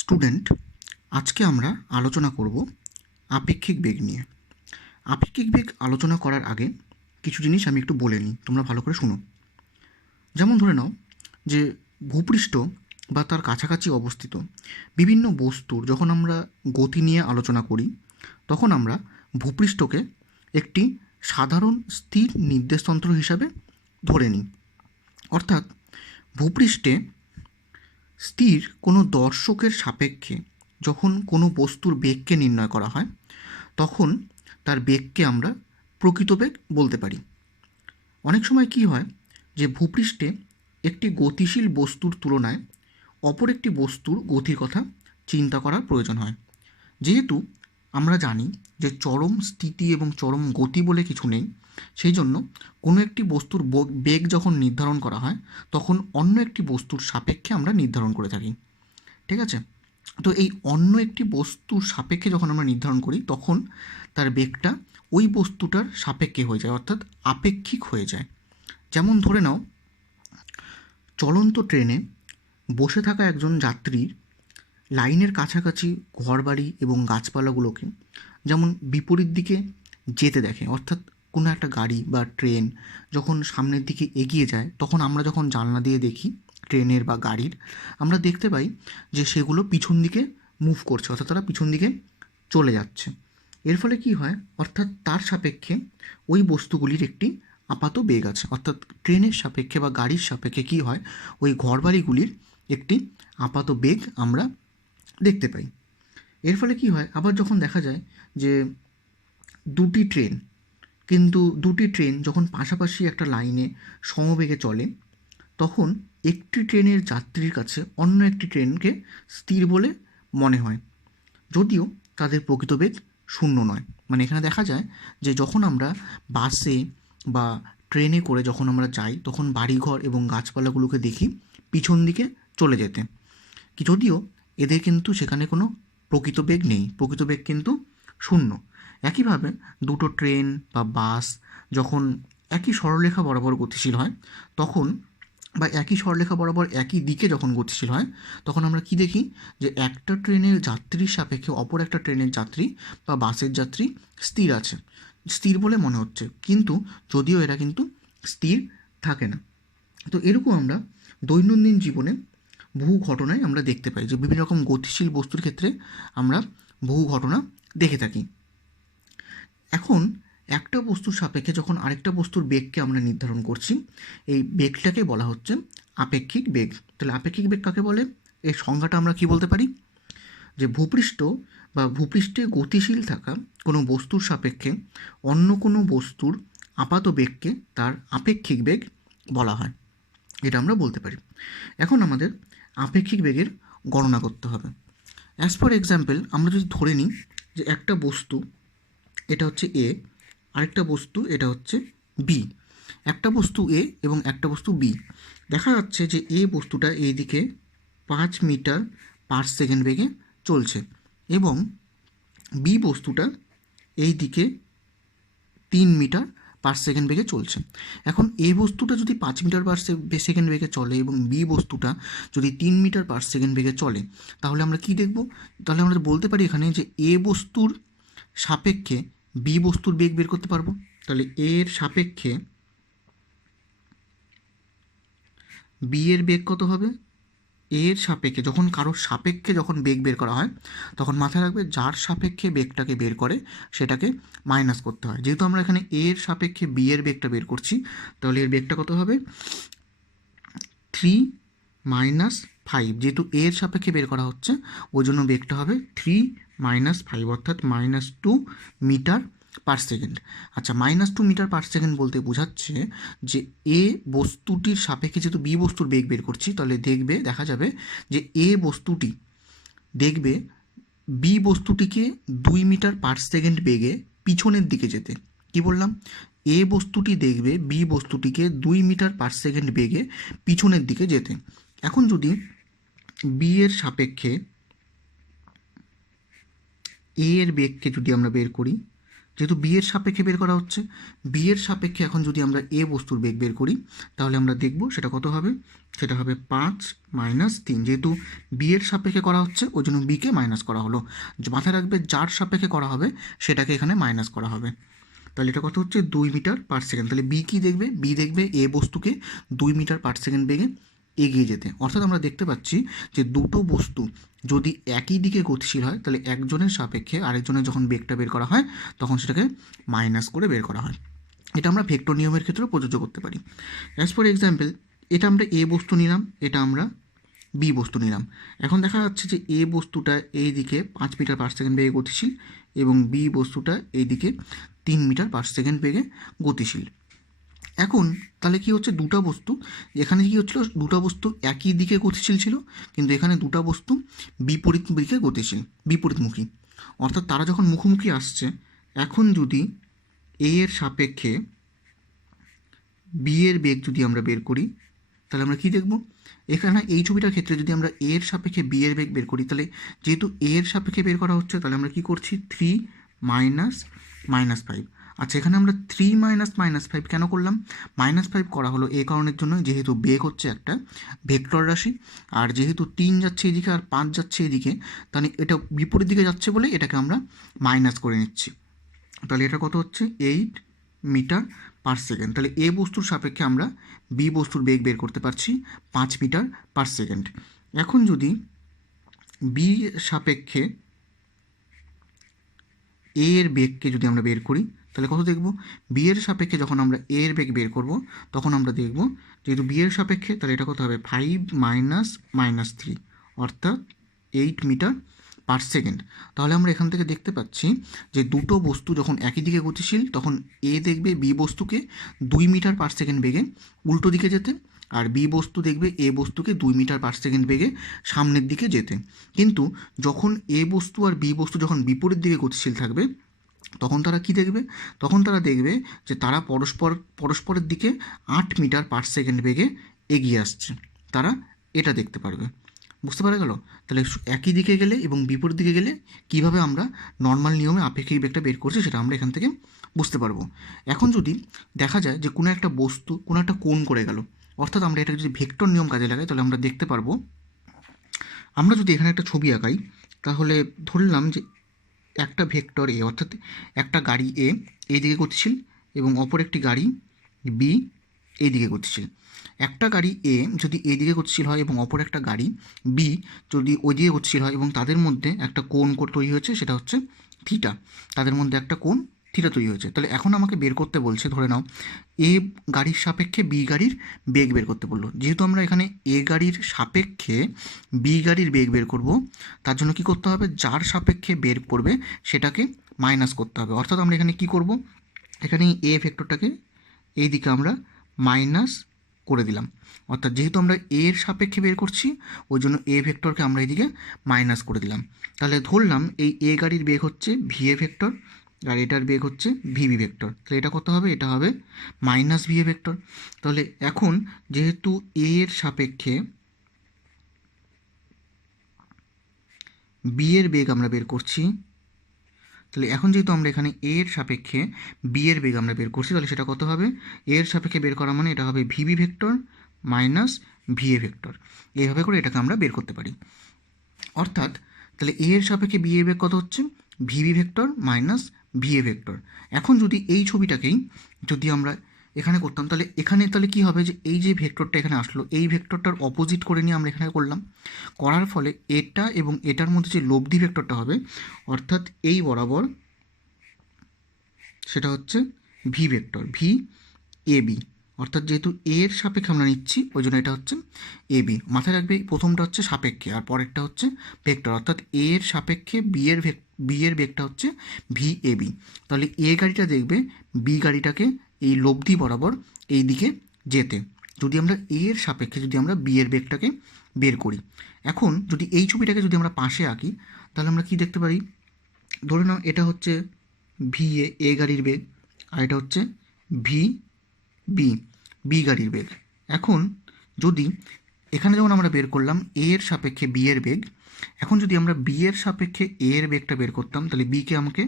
Student, আজকে আমরা আলোচনা করব আপেক্ষিক বেগ নিয়ে। আপেক্ষিক বেগ আলোচনা করার আগে কিছু জিনিস আমি একটু বলে নিই, তোমরা ভালো করে শুনো। যেমন ধরে নাও যে ভূপৃষ্ঠ বা তার কাছাকাছি অবস্থিত বিভিন্ন বস্তুর যখন আমরা গতি নিয়ে আলোচনা করি, তখন আমরা ভূপৃষ্ঠকে একটি সাধারণ স্থির নির্দেশতন্ত্র হিসাবে ধরে নিই। অর্থাৎ ভূপৃষ্ঠে স্থির কোনো দর্শকের সাপেক্ষে যখন কোনো বস্তুর বেগকে নির্ণয় করা হয়, তখন তার বেগকে আমরা প্রকৃত বেগ বলতে পারি। অনেক সময় কী হয় যে ভূপৃষ্ঠে একটি গতিশীল বস্তুর তুলনায় অপর একটি বস্তুর গতির কথা চিন্তা করার প্রয়োজন হয়। যেহেতু আমরা জানি যে চরম স্থিতি এবং চরম গতি বলে কিছু নেই, সেই জন্য কোনো একটি বস্তুর বেগ যখন নির্ধারণ করা হয়, তখন অন্য একটি বস্তুর সাপেক্ষে আমরা নির্ধারণ করে থাকি। ঠিক আছে? তো এই অন্য একটি বস্তুর সাপেক্ষে যখন আমরা নির্ধারণ করি, তখন তার বেগটা ওই বস্তুটার সাপেক্ষে হয়ে যায়, অর্থাৎ আপেক্ষিক হয়ে যায়। যেমন ধরে নাও, চলন্ত ট্রেনে বসে থাকা একজন যাত্রীর লাইনের কাছাকাছি ঘরবাড়ি এবং গাছপালাগুলোকে যেমন বিপরীত দিকে যেতে দেখে, অর্থাৎ কোনো একটা গাড়ি বা ট্রেন যখন সামনের দিকে এগিয়ে যায়, তখন আমরা যখন জানলা দিয়ে দেখি ট্রেনের বা গাড়ির, আমরা দেখতে পাই যে সেগুলো পিছন দিকে মুভ করছে, অর্থাৎ তারা পিছন দিকে চলে যাচ্ছে। এর ফলে কি হয়, অর্থাৎ তার সাপেক্ষে ওই বস্তুগুলির একটি আপাত বেগ আছে, অর্থাৎ ট্রেনের সাপেক্ষে বা গাড়ির সাপেক্ষে কী হয়, ওই ঘরবাড়িগুলির একটি আপাত বেগ আমরা দেখতে পাই। এর ফলে কি হয়, আবার যখন দেখা যায় যে দুটি ট্রেন যখন পাশাপাশি একটা লাইনে সমবেগে চলে, তখন একটি ট্রেনের যাত্রীর কাছে অন্য একটি ট্রেনকে স্থির বলে মনে হয়, যদিও তাদের প্রকৃত বেগ শূন্য নয়। মানে এখানে দেখা যায় যে যখন আমরা বাসে বা ট্রেনে করে যখন আমরা যাই, তখন বাড়িঘর এবং গাছপালাগুলোকে দেখি পিছন দিকে চলে যেতে, যদিও এদের কিন্তু সেখানে কোনো প্রকৃত বেগ নেই, প্রকৃত বেগ কিন্তু শূন্য। একইভাবে দুটো ট্রেন বা বাস যখন একই সরলরেখা বরাবর গতিশীল হয়, তখন বা একই সরলরেখা বরাবর একই দিকে যখন গতিশীল হয়, তখন আমরা কি দেখি যে একটা ট্রেনের যাত্রীর সাপেক্ষে অপর একটা ট্রেনের যাত্রী বা বাসের যাত্রী স্থির আছে, স্থির বলে মনে হচ্ছে, কিন্তু যদিও এরা কিন্তু স্থির থাকে না। তো এরকম আমরা দৈনন্দিন জীবনে বহু ঘটনায় আমরা দেখতে পাই যে বিভিন্ন রকম গতিশীল বস্তুর ক্ষেত্রে আমরা বহু ঘটনা দেখে থাকি। এখন একটা বস্তুর সাপেক্ষে যখন আরেকটা বস্তুর বেগকে আমরা নির্ধারণ করছি, এই বেগটাকে বলা হচ্ছে আপেক্ষিক বেগ। তাহলে আপেক্ষিক বেগ কাকে বলে, এর সংজ্ঞাটা আমরা কি বলতে পারি, যে ভূপৃষ্ঠ বা ভূপৃষ্ঠে গতিশীল থাকা কোনো বস্তুর সাপেক্ষে অন্য কোনো বস্তুর আপাত বেগকে তার আপেক্ষিক বেগ বলা হয়, এটা আমরা বলতে পারি। এখন আমাদের আপেক্ষিক বেগের গণনা করতে হবে। অ্যাজ ফর এক্সাম্পল, আমরা যদি ধরে নিই যে একটা বস্তু, এটা হচ্ছে এ, আরেকটা বস্তু এটা হচ্ছে বি। একটা বস্তু এ এবং একটা বস্তু বি। দেখা যাচ্ছে যে এ বস্তুটা এই দিকে 5 মিটার পার সেকেন্ড বেগে চলছে এবং বি বস্তুটা এই দিকে 3 মিটার পার সেকেন্ড বেগে চলছে। এখন এ বস্তুটা যদি 5 মিটার পার সেকেন্ড বেগে চলে এবং বি বস্তুটা যদি 3 মিটার পার সেকেন্ড বেগে চলে, তাহলে আমরা কি দেখব, তাহলে আমরা বলতে পারি এখানে যে এ বস্তুর সাপেক্ষে বি বস্তুর বেগ বের করতে পারবো। তাহলে এর সাপেক্ষে বি এর বেগ কত হবে, এর সাপেক্ষে যখন কারোর সাপেক্ষে যখন বেগ বের করা হয়, তখন মাথায় রাখবে যার সাপেক্ষে বেগটাকে বের করে সেটাকে মাইনাস করতে হয়। যেহেতু আমরা এখানে এর সাপেক্ষে বি এর বেগটা বের করছি, তাহলে এর বেগটা কত হবে, 3 - 5। যেহেতু এর সাপেক্ষে বের করা হচ্ছে, ওই জন্য বেগটা হবে 3 - 5, অর্থাৎ -2 মিটার পার সেকেন্ড। আচ্ছা, -2 মিটার পার সেকেন্ড বলতে বোঝাচ্ছে যে এ বস্তুটির সাপেক্ষে যেহেতু বি বস্তুর বেগ বের করছি, তাহলে দেখা যাবে যে এ বস্তুটি দেখবে বি বস্তুটিকে 2 মিটার পার সেকেন্ড বেগে পিছনের দিকে যেতে। কি বললাম, এ বস্তুটি দেখবে বি বস্তুটিকে 2 মিটার পার সেকেন্ড বেগে পিছনের দিকে যেতে। এখন যদি বি এর সাপেক্ষে এ এর বেগকে যদি আমরা বের করি, যেহেতু বি এর সাপেক্ষে বের করা হচ্ছে, বি এর সাপেক্ষে এখন যদি আমরা এ বস্তুর বেগ বের করি তাহলে আমরা দেখব সেটা কত হবে, সেটা হবে 5 - 3। যেহেতু বি এর সাপেক্ষে করা হচ্ছে ওই জন্য বিকে মাইনাস করা হলো। মাথায় রাখবে যার সাপেক্ষে করা হবে সেটাকে এখানে মাইনাস করা হবে। তাহলে এটা কত হচ্ছে 2 মিটার পার সেকেন্ড। তাহলে বি কী দেখবে, বি দেখবে এ বস্তুকে 2 মিটার পার সেকেন্ড বেগে এগিয়ে যেতে। অর্থাৎ আমরা দেখতে পাচ্ছি যে দুটো বস্তু যদি একই দিকে গতিশীল হয় তাহলে একজনের সাপেক্ষে আরেকজনের যখন বেগটা বের করা হয় তখন সেটাকে মাইনাস করে বের করা হয়। এটা আমরা ভেক্টর নিয়মের ক্ষেত্রেও প্রযোজ্য করতে পারি। অ্যাজ ফর এক্সাম্পল, এটা আমরা এ বস্তু নিলাম, এটা আমরা বি বস্তু নিলাম। এখন দেখা যাচ্ছে যে এ বস্তুটা এই দিকে 5 মিটার পার সেকেন্ড বেগে গতিশীল এবং বি বস্তুটা এই দিকে 3 মিটার পার সেকেন্ড বেগে গতিশীল। এখন তাহলে কি হচ্ছে, দুটো বস্তু এখানে কি হচ্ছিল, দুটো বস্তু একই দিকে গতিশীল ছিল কিন্তু এখানে দুটো বস্তু বিপরীত দিকে গতিশীল, বিপরীতমুখী। অর্থাৎ তারা যখন মুখোমুখি আসছে, এখন যদি এ এর সাপেক্ষে বি এর বেগ যদি আমরা বের করি তাহলে আমরা কি দেখব, এখানে এই ছবিটার ক্ষেত্রে যদি আমরা এ এর সাপেক্ষে বি এর বেগ বের করি তাহলে যেহেতু এ এর সাপেক্ষে বের করা হচ্ছে তাহলে আমরা কি করছি 3 - -5। আচ্ছা, এখানে আমরা 3 - -5 কেন করলাম, -5 করা হলো এই কারণের জন্য যেহেতু বেগ হচ্ছে একটা ভেক্টর রাশি, আর যেহেতু 3 যাচ্ছে এদিকে আর 5 যাচ্ছে এদিকে, তাহলে এটা বিপরীত দিকে যাচ্ছে বলে এটাকে আমরা মাইনাস করে নিচ্ছি। তাহলে এটা কত হচ্ছে 8 মিটার পার সেকেন্ড। তাহলে এ বস্তুর সাপেক্ষে আমরা বি বস্তুর বেগ বের করতে পারছি 5 মিটার পার সেকেন্ড। এখন যদি বি সাপেক্ষে এ এর বেগকে যদি আমরা বের করি তাহলে কত দেখব, বি এর সাপেক্ষে যখন আমরা এ এর বেগ বের করব তখন আমরা দেখব যেহেতু বি এর সাপেক্ষে তাহলে এটা কত হবে 5 - -3 অর্থাৎ 8 মিটার পার সেকেন্ড। তাহলে আমরা এখান থেকে দেখতে পাচ্ছি যে দুটো বস্তু যখন একই দিকে গতিশীল তখন এ দেখবে বি বস্তুকে 2 মিটার পার সেকেন্ড বেগে উল্টো দিকে যেতে, আর বি বস্তু দেখবে এ বস্তুকে 2 মিটার পার সেকেন্ড বেগে সামনের দিকে যেতে। কিন্তু যখন এ বস্তু আর বি বস্তু যখন বিপরীত দিকে গতিশীল থাকবে তখন তারা কি দেখবে, তখন তারা দেখবে যে তারা পরস্পরের দিকে 8 মিটার পার সেকেন্ড বেগে এগিয়ে আসছে। তারা এটা দেখতে পারবে। বুঝতে পারা গেল? তাহলে একই দিকে গেলে এবং বিপরীত দিকে গেলে কীভাবে আমরা নর্মাল নিয়মে আপেক্ষিক বেগটা বের করছি সেটা আমরা এখান থেকে বুঝতে পারবো। এখন যদি দেখা যায় যে কোনো একটা বস্তু কোনো একটা কোণ করে গেল, অর্থাৎ আমরা এটা যদি ভেক্টর নিয়ম কাজে লাগাই তাহলে আমরা দেখতে পারবো, আমরা যদি এখানে একটা ছবি আঁকাই তাহলে ধরলাম যে একটা ভেক্টর এ, অর্থাৎ একটা গাড়ি এ এই দিকে গতিশীল এবং অপর একটি গাড়ি বি এই দিকে গতিশীল। একটা গাড়ি এ যদি এই দিকে গতিশীল হয় এবং অপর একটা গাড়ি বি যদি ওই দিকে গতিশীল হয় এবং তাদের মধ্যে একটা কোণ তৈরি হয়েছে সেটা হচ্ছে থিটা, তাদের মধ্যে একটা কোণ থিটা তৈরি হয়েছে। তাহলে এখন আমাকে বের করতে বলছে, ধরে নাও এ গাড়ির সাপেক্ষে বি গাড়ির বেগ বের করতে বললো। যেহেতু আমরা এখানে এ গাড়ির সাপেক্ষে বি গাড়ির বেগ বের করব, তার জন্য কি করতে হবে, যার সাপেক্ষে বের করবে সেটাকে মাইনাস করতে হবে। অর্থাৎ আমরা এখানে কি করব, এখানে এ ভেক্টরটাকে এই দিকে আমরা মাইনাস করে দিলাম। অর্থাৎ যেহেতু আমরা এর সাপেক্ষে বের করছি ওই জন্য এ ভেক্টরকে আমরা এইদিকে মাইনাস করে দিলাম। তাহলে ধরলাম এই এ গাড়ির বেগ হচ্ছে ভি এ ভেক্টর আর এটার বেগ হচ্ছে ভিবি ভেক্টর। তাহলে এটা কত হবে, এটা হবে মাইনাস ভি এ ভেক্টর। তাহলে এখন যেহেতু এ এর সাপেক্ষে বি এর বেগ আমরা বের করছি, তাহলে এখন যেহেতু আমরা এখানে এ এর সাপেক্ষে বি এর বেগ আমরা বের করছি তাহলে সেটা কত হবে, এ এর সাপেক্ষে বের করা মানে এটা হবে VB vector minus V A vector. এইভাবে করে এটাকে আমরা বের করতে পারি। অর্থাৎ তাহলে এ এর সাপেক্ষে বি এর বেগ কত হচ্ছে, VB vector minus V A vector. এখন যদি এই ছবিটাকেই যদি আমরা এখানে করতাম তাহলে এখানে তাহলে কী হবে, যে এই যে ভেক্টরটা এখানে আসলো এই ভেক্টরটার অপোজিট করে নিয়ে আমরা এখানে করলাম, করার ফলে এটা এবং এটার মধ্যে যে লব্ধি ভেক্টরটা হবে অর্থাৎ এই বরাবর সেটা হচ্ছে v vector v a B. অর্থাৎ যেহেতু এর সাপেক্ষে আমরা নিচ্ছি ওই জন্য এটা হচ্ছে এ বি। মাথায় রাখবে প্রথমটা হচ্ছে সাপেক্ষে আর পরেরটা হচ্ছে ভেক্টর, অর্থাৎ এর সাপেক্ষে বি এর বেগটা হচ্ছে ভি এ বি। তাহলে এ গাড়িটা দেখবে বি গাড়িটাকে এই লব্ধি বরাবর এই দিকে যেতে, যদি আমরা এর সাপেক্ষে যদি আমরা বি এর বেগটাকে বের করি। এখন যদি এই ছবিটাকে যদি আমরা পাশে আঁকি তাহলে আমরা কি দেখতে পারি, ধরে নাও এটা হচ্ছে ভি এ গাড়ির বেগ আর এটা হচ্ছে ভি বি গাড়ির বেগ। এখন যদি এখানে যেমন আমরা বের করলাম এ এর সাপেক্ষে বি এর বেগ, এখন যদি আমরা বি এর সাপেক্ষে এ এর বেগটা বের করতাম তাহলে বিকে আমাকে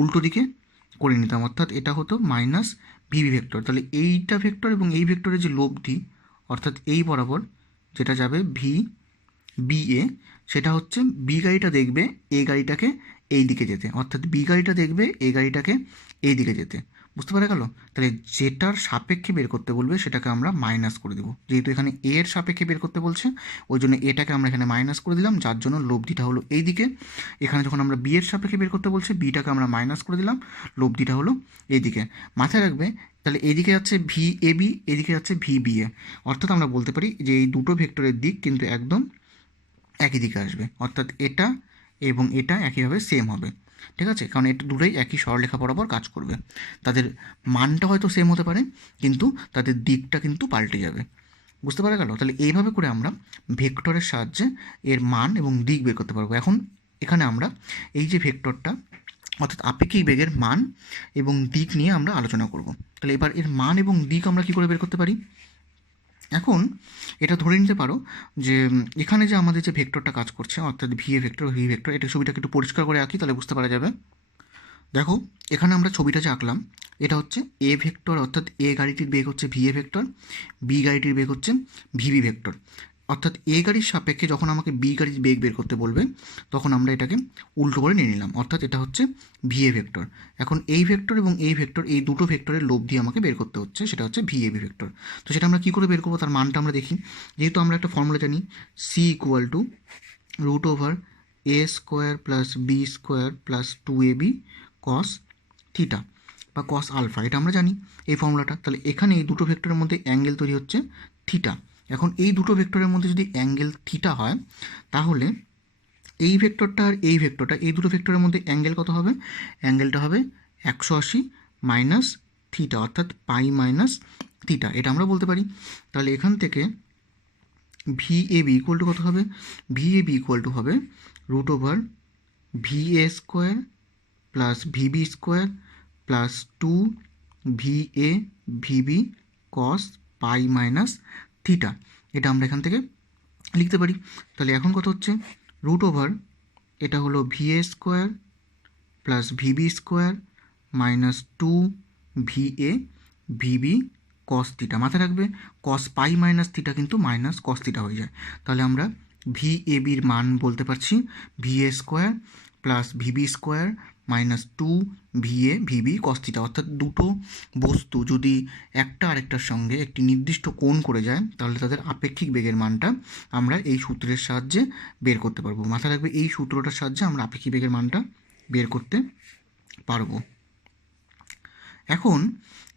উল্টো দিকে করে নিতাম, অর্থাৎ এটা হতো মাইনাস ভিবি ভেক্টর। তাহলে এইটা ভেক্টর এবং এই ভেক্টরের যে লব্ধি, অর্থাৎ এই বরাবর যেটা যাবে ভি বি এ, সেটা হচ্ছে বি গাড়িটা দেখবে এ গাড়িটাকে এই দিকে যেতে, অর্থাৎ বি গাড়িটা দেখবে এ গাড়িটাকে এই দিকে যেতে। বুঝতে পারা গেল? তাহলে যেটার সাপেক্ষে বের করতে বলবে সেটাকে আমরা মাইনাস করে দেবো। যেহেতু এখানে এ এর সাপেক্ষে বের করতে বলছে, ওই জন্য এটাকে আমরা এখানে মাইনাস করে দিলাম, যার জন্য লব্ধিটা হলো এই দিকে। এখানে যখন আমরা বি এর সাপেক্ষে বের করতে বলছে, বিটাকে আমরা মাইনাস করে দিলাম, লব্ধিটা হলো এইদিকে। মাথায় রাখবে তাহলে এদিকে যাচ্ছে ভি এ বি, এদিকে যাচ্ছে ভি বি এ, অর্থাৎ আমরা বলতে পারি যে এই দুটো ভেক্টরের দিক কিন্তু একদম একই দিকে আসবে, অর্থাৎ এটা এবং এটা একইভাবে সেম হবে। ঠিক আছে, কারণ এটা দুটোই একই সরলরেখা বরাবর কাজ করবে। তাদের মানটা হয়তো সেম হতে পারে, কিন্তু তাদের দিকটা কিন্তু পাল্টে যাবে। বুঝতে পারা গেল? তাহলে এইভাবে করে আমরা ভেক্টরের সাহায্যে এর মান এবং দিক বের করতে পারবো। এখন এখানে আমরা এই যে ভেক্টরটা, অর্থাৎ আপেক্ষিক বেগের মান এবং দিক নিয়ে আমরা আলোচনা করব। তাহলে এবার এর মান এবং দিক আমরা কী করে বের করতে পারি? এখন এটা ধরে নিতে পারো যে এখানে যে আমাদের যে ভেক্টরটা কাজ করছে, অর্থাৎ V A vector V vector, এটা ছবিটাকে একটু পরিষ্কার করে আঁকি, তাহলে বুঝতে পারা যাবে। দেখো এখানে আমরা ছবিটা যে আঁকলাম, এটা হচ্ছে এ ভেক্টর, অর্থাৎ এ গাড়িটির বেগ হচ্ছে ভি এ ভেক্টর, বি গাড়িটির বেগ হচ্ছে ভিবি ভেক্টর। অর্থাৎ এ গাড়ির সাপেক্ষে যখন আমাকে বি গাড়ির বেগ বের করতে বলবে, তখন আমরা এটাকে উল্টো করে নিয়ে নিলাম, অর্থাৎ এটা হচ্ছে ভি এ ভেক্টর। এখন এই ভেক্টর এবং এই ভেক্টর, এই দুটো ভেক্টরের লব্ধি আমাকে বের করতে হচ্ছে, সেটা হচ্ছে ভি এ বি ভেক্টর। তো সেটা আমরা কী করে বের করবো, তার মানটা আমরা দেখি। যেহেতু আমরা একটা ফর্মুলা জানি, c equal to root over a square plus b square plus 2ab cos theta বা কস আলফা, এটা আমরা জানি এই ফর্মুলাটা। তাহলে এখানে এই দুটো ভেক্টরের মধ্যে অ্যাঙ্গেল তৈরি হচ্ছে থিটা। এখন এই দুটো ভেক্টরের মধ্যে যদি অ্যাঙ্গেল থিটা হয়, তাহলে এই ভেক্টরটা আর এই ভেক্টরটা, এই দুটো ভেক্টরের মধ্যে অ্যাঙ্গেল কত হবে? অ্যাঙ্গেলটা হবে 180 মাইনাস থিটা, অর্থাৎ পাই মাইনাস থিটা, এটা আমরা বলতে পারি। তাহলে এখান থেকে V a b equal to কত হবে? V a b equal to হবে root over v a square plus v b square plus 2va v b cos pi minus theta, এটা আমরা এখান থেকে লিখতে পারি। তাহলে এখন কত হচ্ছে? রুট ওভার এটা হলো v a square plus v b square minus 2va v b cos theta. মাথায় রাখবে কস পাই মাইনাস থিটা কিন্তু মাইনাস কস থিটা হয়ে যায়। তাহলে আমরা ভি এ বির মান বলতে পারছি v a square plus v b square minus 2va v b cos theta. অর্থাৎ দুটো বস্তু যদি একটা আরেকটার সঙ্গে একটি নির্দিষ্ট কোণ করে যায়, তাহলে তাদের আপেক্ষিক বেগের মানটা আমরা এই সূত্রের সাহায্যে বের করতে পারবো। মাথায় রাখবে এই সূত্রটার সাহায্যে আমরা আপেক্ষিক বেগের মানটা বের করতে পারবো। এখন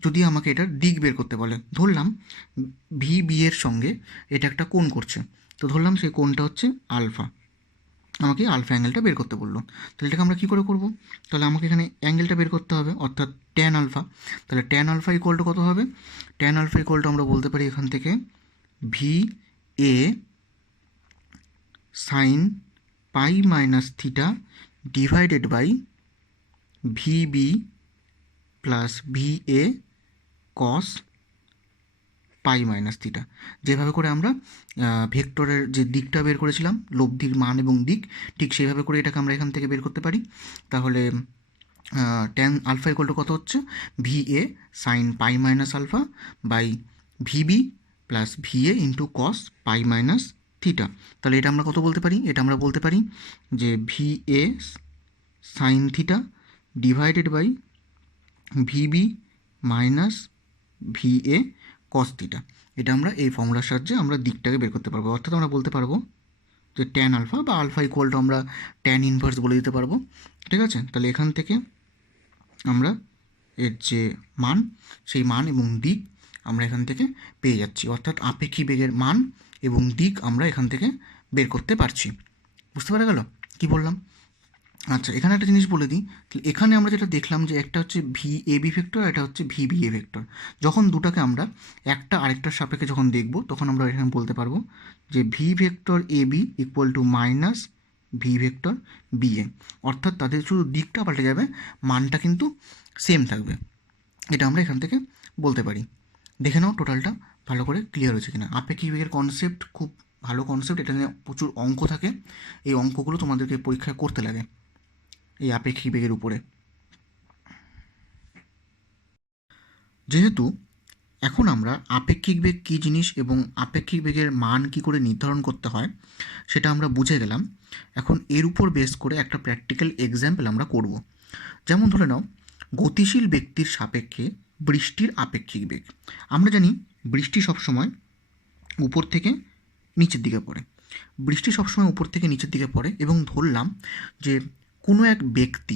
যদি আমাকে এটার দিক বের করতে বলে, ধরলাম ভি বি এর সঙ্গে এটা একটা কোণ করছে, তো ধরলাম সেই কোণটা হচ্ছে আলফা, আমাকে আলফা অ্যাঙ্গেলটা বের করতে বললো। তাহলে এটাকে আমরা কী করে করবো? তাহলে আমাকে এখানে অ্যাঙ্গেলটা বের করতে হবে, অর্থাৎ ট্যান আলফা। তাহলে ট্যান আলফা ইকুয়াল টু কত হবে? ট্যান আলফা ইকুয়াল টু আমরা বলতে পারি এখান থেকে V A sine pi minus theta divided by VB plus VA cos pi minus theta. যেভাবে করে আমরা ভেক্টরের যে দিকটা বের করেছিলাম, লব্ধির মান এবং দিক, ঠিক সেইভাবে করে এটাকে আমরা এখান থেকে বের করতে পারি। তাহলে ট্যান আলফা ইকুয়াল টু কত হচ্ছে? V A sine pi minus alpha by VB plus VA into cos pi minus theta. তাহলে এটা আমরা কত বলতে পারি? এটা আমরা বলতে পারি যে V A sine theta divided by VB minus VA cos theta. এটা আমরা এই ফর্মুলার সাহায্যে আমরা দিকটাকে বের করতে পারবো। অর্থাৎ আমরা বলতে পারবো যে ট্যান আলফা বা আলফা ইকুয়াল টু আমরা ট্যান ইনভার্স বলে দিতে পারবো। ঠিক আছে, তাহলে এখান থেকে আমরা এর যে মান, সেই মান এবং দিক আমরা এখান থেকে পেয়ে যাচ্ছি, অর্থাৎ আপেক্ষিক বেগের মান এবং দিক আমরা এখান থেকে বের করতে পারছি। বুঝতে পারা গেল কী বললাম? আচ্ছা, এখানে একটা জিনিস বলে দিই। এখানে আমরা যেটা দেখলাম যে একটা হচ্ছে ভি এ বি ভেক্টর, এটা হচ্ছে ভি বি এ ভেক্টর। যখন দুটাকে আমরা একটা আরেকটার সাপেক্ষে যখন দেখব, তখন আমরা এখানে বলতে পারবো যে v vector a b equal to minus v vector b a, অর্থাৎ তাদের শুধু দিকটা পাল্টে যাবে, মানটা কিন্তু সেম থাকবে। এটা আমরা এখান থেকে বলতে পারি। দেখে নাও টোটালটা ভালো করে ক্লিয়ার হয়েছে কিনা। আপেক্ষিক বেগের কনসেপ্ট খুব ভালো কনসেপ্ট, এটা নিয়ে প্রচুর অঙ্ক থাকে, এই অঙ্কগুলো তোমাদেরকে পরীক্ষায় করতে লাগে এই আপেক্ষিক বেগের উপরে। যেহেতু এখন আমরা আপেক্ষিক বেগ কী জিনিস এবং আপেক্ষিক বেগের মান কী করে নির্ধারণ করতে হয় সেটা আমরা বুঝে গেলাম, এখন এর উপর বেস করে একটা প্র্যাকটিক্যাল এক্সাম্পল আমরা করব। যেমন ধরে নাও, গতিশীল ব্যক্তির সাপেক্ষে বৃষ্টির আপেক্ষিক বেগ। আমরা জানি বৃষ্টি সবসময় উপর থেকে নিচের দিকে পড়ে, বৃষ্টি সবসময় উপর থেকে নিচের দিকে পড়ে, এবং ধরলাম যে কোনো এক ব্যক্তি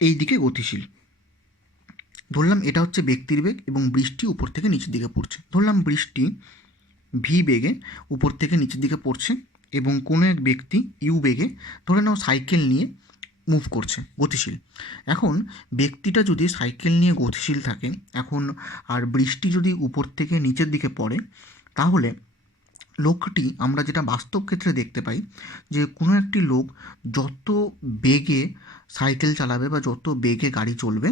এই দিকে গতিশীল, ধরলাম এটা হচ্ছে ব্যক্তির বেগ এবং বৃষ্টি উপর থেকে নিচের দিকে পড়ছে। ধরলাম বৃষ্টি ভি বেগে উপর থেকে নিচের দিকে পড়ছে এবং কোনো এক ব্যক্তি ইউ বেগে, ধরে নাও সাইকেল নিয়ে মুভ করছে, গতিশীল। এখন ব্যক্তিটা যদি সাইকেল নিয়ে গতিশীল থাকে এখন, আর বৃষ্টি যদি উপর থেকে নিচের দিকে পড়ে, তাহলে লোকটি, আমরা যেটা বাস্তব ক্ষেত্রে দেখতে পাই, যে কোনো একটি লোক যত বেগে সাইকেল চালাবে বা যত বেগে গাড়ি চলবে,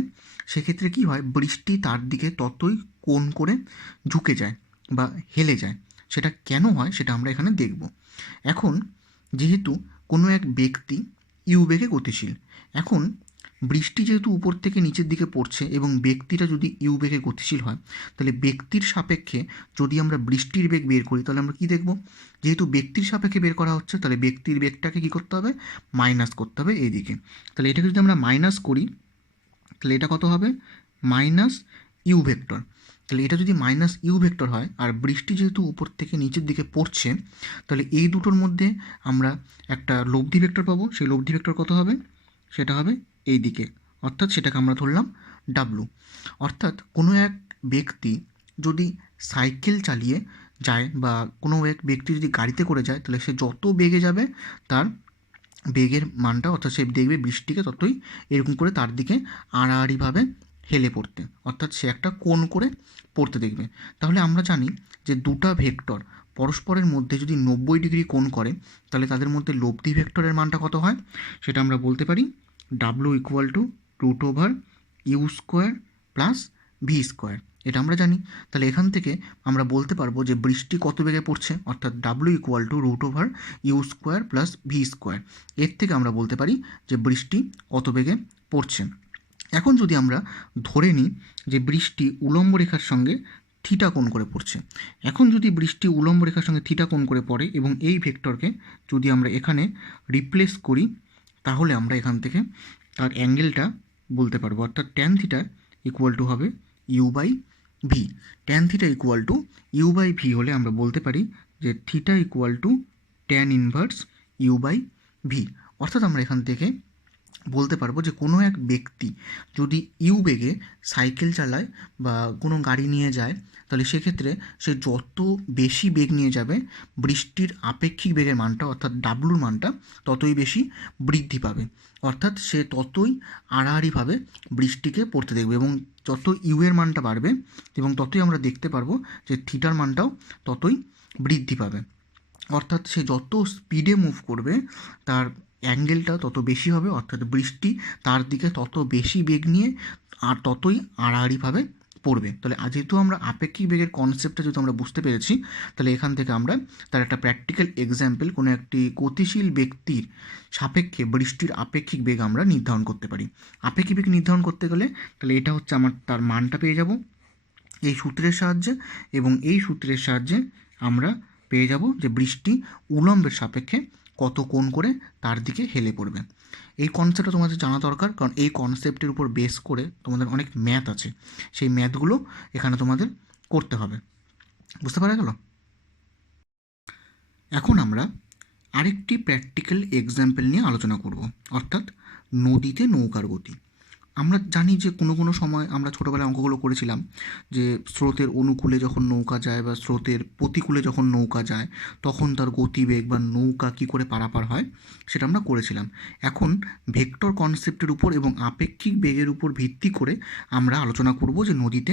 সেক্ষেত্রে কী হয়, বৃষ্টি তার দিকে ততই কোণ করে ঝুঁকে যায় বা হেলে যায়। সেটা কেন হয় সেটা আমরা এখানে দেখব। এখন যেহেতু কোনো এক ব্যক্তি ইউ বেগে গতিশীল, এখন বৃষ্টি যেহেতু উপর থেকে নিচের দিকে পড়ছে এবং ব্যক্তিটা যদি ইউ বেগে গতিশীল হয়, তাহলে ব্যক্তির সাপেক্ষে যদি আমরা বৃষ্টির বেগ বের করি, তাহলে আমরা কী দেখব, যেহেতু ব্যক্তির সাপেক্ষে বের করা হচ্ছে, তাহলে ব্যক্তির বেগটাকে কী করতে হবে, মাইনাস করতে হবে এইদিকে। তাহলে এটাকে যদি আমরা মাইনাস করি, তাহলে এটা কত হবে, মাইনাস ইউ ভেক্টর। তাহলে এটা যদি মাইনাস ইউ ভেক্টর হয় আর বৃষ্টি যেহেতু উপর থেকে নিচের দিকে পড়ছে, তাহলে এই দুটোর মধ্যে আমরা একটা লব্ধি ভেক্টর পাবো। সেই লব্ধি ভেক্টর কত হবে, সেটা হবে এই দিকে, অর্থাৎ সেটাকে আমরা ধরলাম ডাব্লু। অর্থাৎ কোনো এক ব্যক্তি যদি সাইকেল চালিয়ে যায় বা কোনো এক ব্যক্তি যদি গাড়িতে করে যায়, তাহলে সে যত বেগে যাবে তার বেগের মানটা, অর্থাৎ সে দেখবে বৃষ্টিকে ততই এরকম করে তার দিকে আড়াআড়িভাবে হেলে পড়তে, অর্থাৎ সে একটা কোণ করে পড়তে দেখবে। তাহলে আমরা জানি যে দুটা ভেক্টর পরস্পরের মধ্যে যদি 90 ডিগ্রি কোণ করে, তাহলে তাদের মধ্যে লব্ধি ভেক্টরের মানটা কত হয়, সেটা আমরা বলতে পারি W equal to root over U square plus V square. এটা আমরা জানি। তাহলে এখান থেকে আমরা বলতে পারবো যে বৃষ্টি কত বেগে পড়ছে, অর্থাৎ W equal to root over U square plus V square. এর থেকে আমরা বলতে পারি যে বৃষ্টি কত বেগে পড়ছে। এখন যদি আমরা ধরে নিই যে বৃষ্টি উলম্ব রেখার সঙ্গে থিটা কোণ করে পড়ছে, এখন যদি বৃষ্টি উলম্ব রেখার সঙ্গে থিটা কোণ করে পড়ে এবং এই ভেক্টরকে যদি আমরা এখানে রিপ্লেস করি, তাহলে আমরা এখান থেকে তার অ্যাঙ্গেলটা বলতে পারবো, অর্থাৎ ট্যান থিটা ইকুয়াল টু হবে U by V. Tan theta equal to U by V হলে আমরা বলতে পারি যে theta equal to tan inverse U by V. অর্থাৎ আমরা এখান থেকে বলতে পারবো যে কোনো এক ব্যক্তি যদি ইউ বেগে সাইকেল চালায় বা কোনো গাড়ি নিয়ে যায়, তাহলে সেক্ষেত্রে সে যত বেশি বেগ নিয়ে যাবে, বৃষ্টির আপেক্ষিক বেগের মানটা অর্থাৎ ডাব্লুর মানটা ততই বেশি বৃদ্ধি পাবে, অর্থাৎ সে ততই আড়াআড়িভাবে বৃষ্টিকে পড়তে দেখবে এবং যত ইউ এর মানটা বাড়বে এবং ততই আমরা দেখতে পারবো যে থিটার মানটাও ততই বৃদ্ধি পাবে। অর্থাৎ সে যত স্পিডে মুভ করবে তার অ্যাঙ্গেলটা তত বেশি হবে, অর্থাৎ বৃষ্টি তার দিকে তত বেশি বেগ নিয়ে আর ততই আড়াআড়িভাবে পড়বে। তাহলে যেহেতু আমরা আপেক্ষিক বেগের কনসেপ্টটা যেহেতু আমরা বুঝতে পেরেছি, তাহলে এখান থেকে আমরা তার একটা প্র্যাকটিক্যাল এক্সাম্পল, কোনো একটি গতিশীল ব্যক্তির সাপেক্ষে বৃষ্টির আপেক্ষিক বেগ আমরা নির্ধারণ করতে পারি। আপেক্ষিক বেগ নির্ধারণ করতে গেলে তাহলে এটা হচ্ছে আমার তার মানটা পেয়ে যাব এই সূত্রের সাহায্যে, এবং এই সূত্রের সাহায্যে আমরা পেয়ে যাব যে বৃষ্টি উলম্বের সাপেক্ষে কত কোণ করে তার দিকে হেলে পড়বে। এই কনসেপ্টটা তোমাদের জানা দরকার, কারণ এই কনসেপ্টের উপর বেস করে তোমাদের অনেক ম্যাথ আছে, সেই ম্যাথগুলো এখানে তোমাদের করতে হবে। বুঝতে পারা গেল? এখন আমরা আরেকটি প্র্যাকটিক্যাল এক্সাম্পল নিয়ে আলোচনা করব, অর্থাৎ নদীতে নৌকার গতি। আমরা জানি যে কোনো কোনো সময় আমরা ছোটোবেলায় অঙ্কগুলো করেছিলাম যে স্রোতের অনুকূলে যখন নৌকা যায় বা স্রোতের প্রতিকূলে যখন নৌকা যায়, তখন তার গতিবেগ বা নৌকা কী করে পারাপার হয় সেটা আমরা করেছিলাম। এখন ভেক্টর কনসেপ্টের উপর এবং আপেক্ষিক বেগের উপর ভিত্তি করে আমরা আলোচনা করব যে নদীতে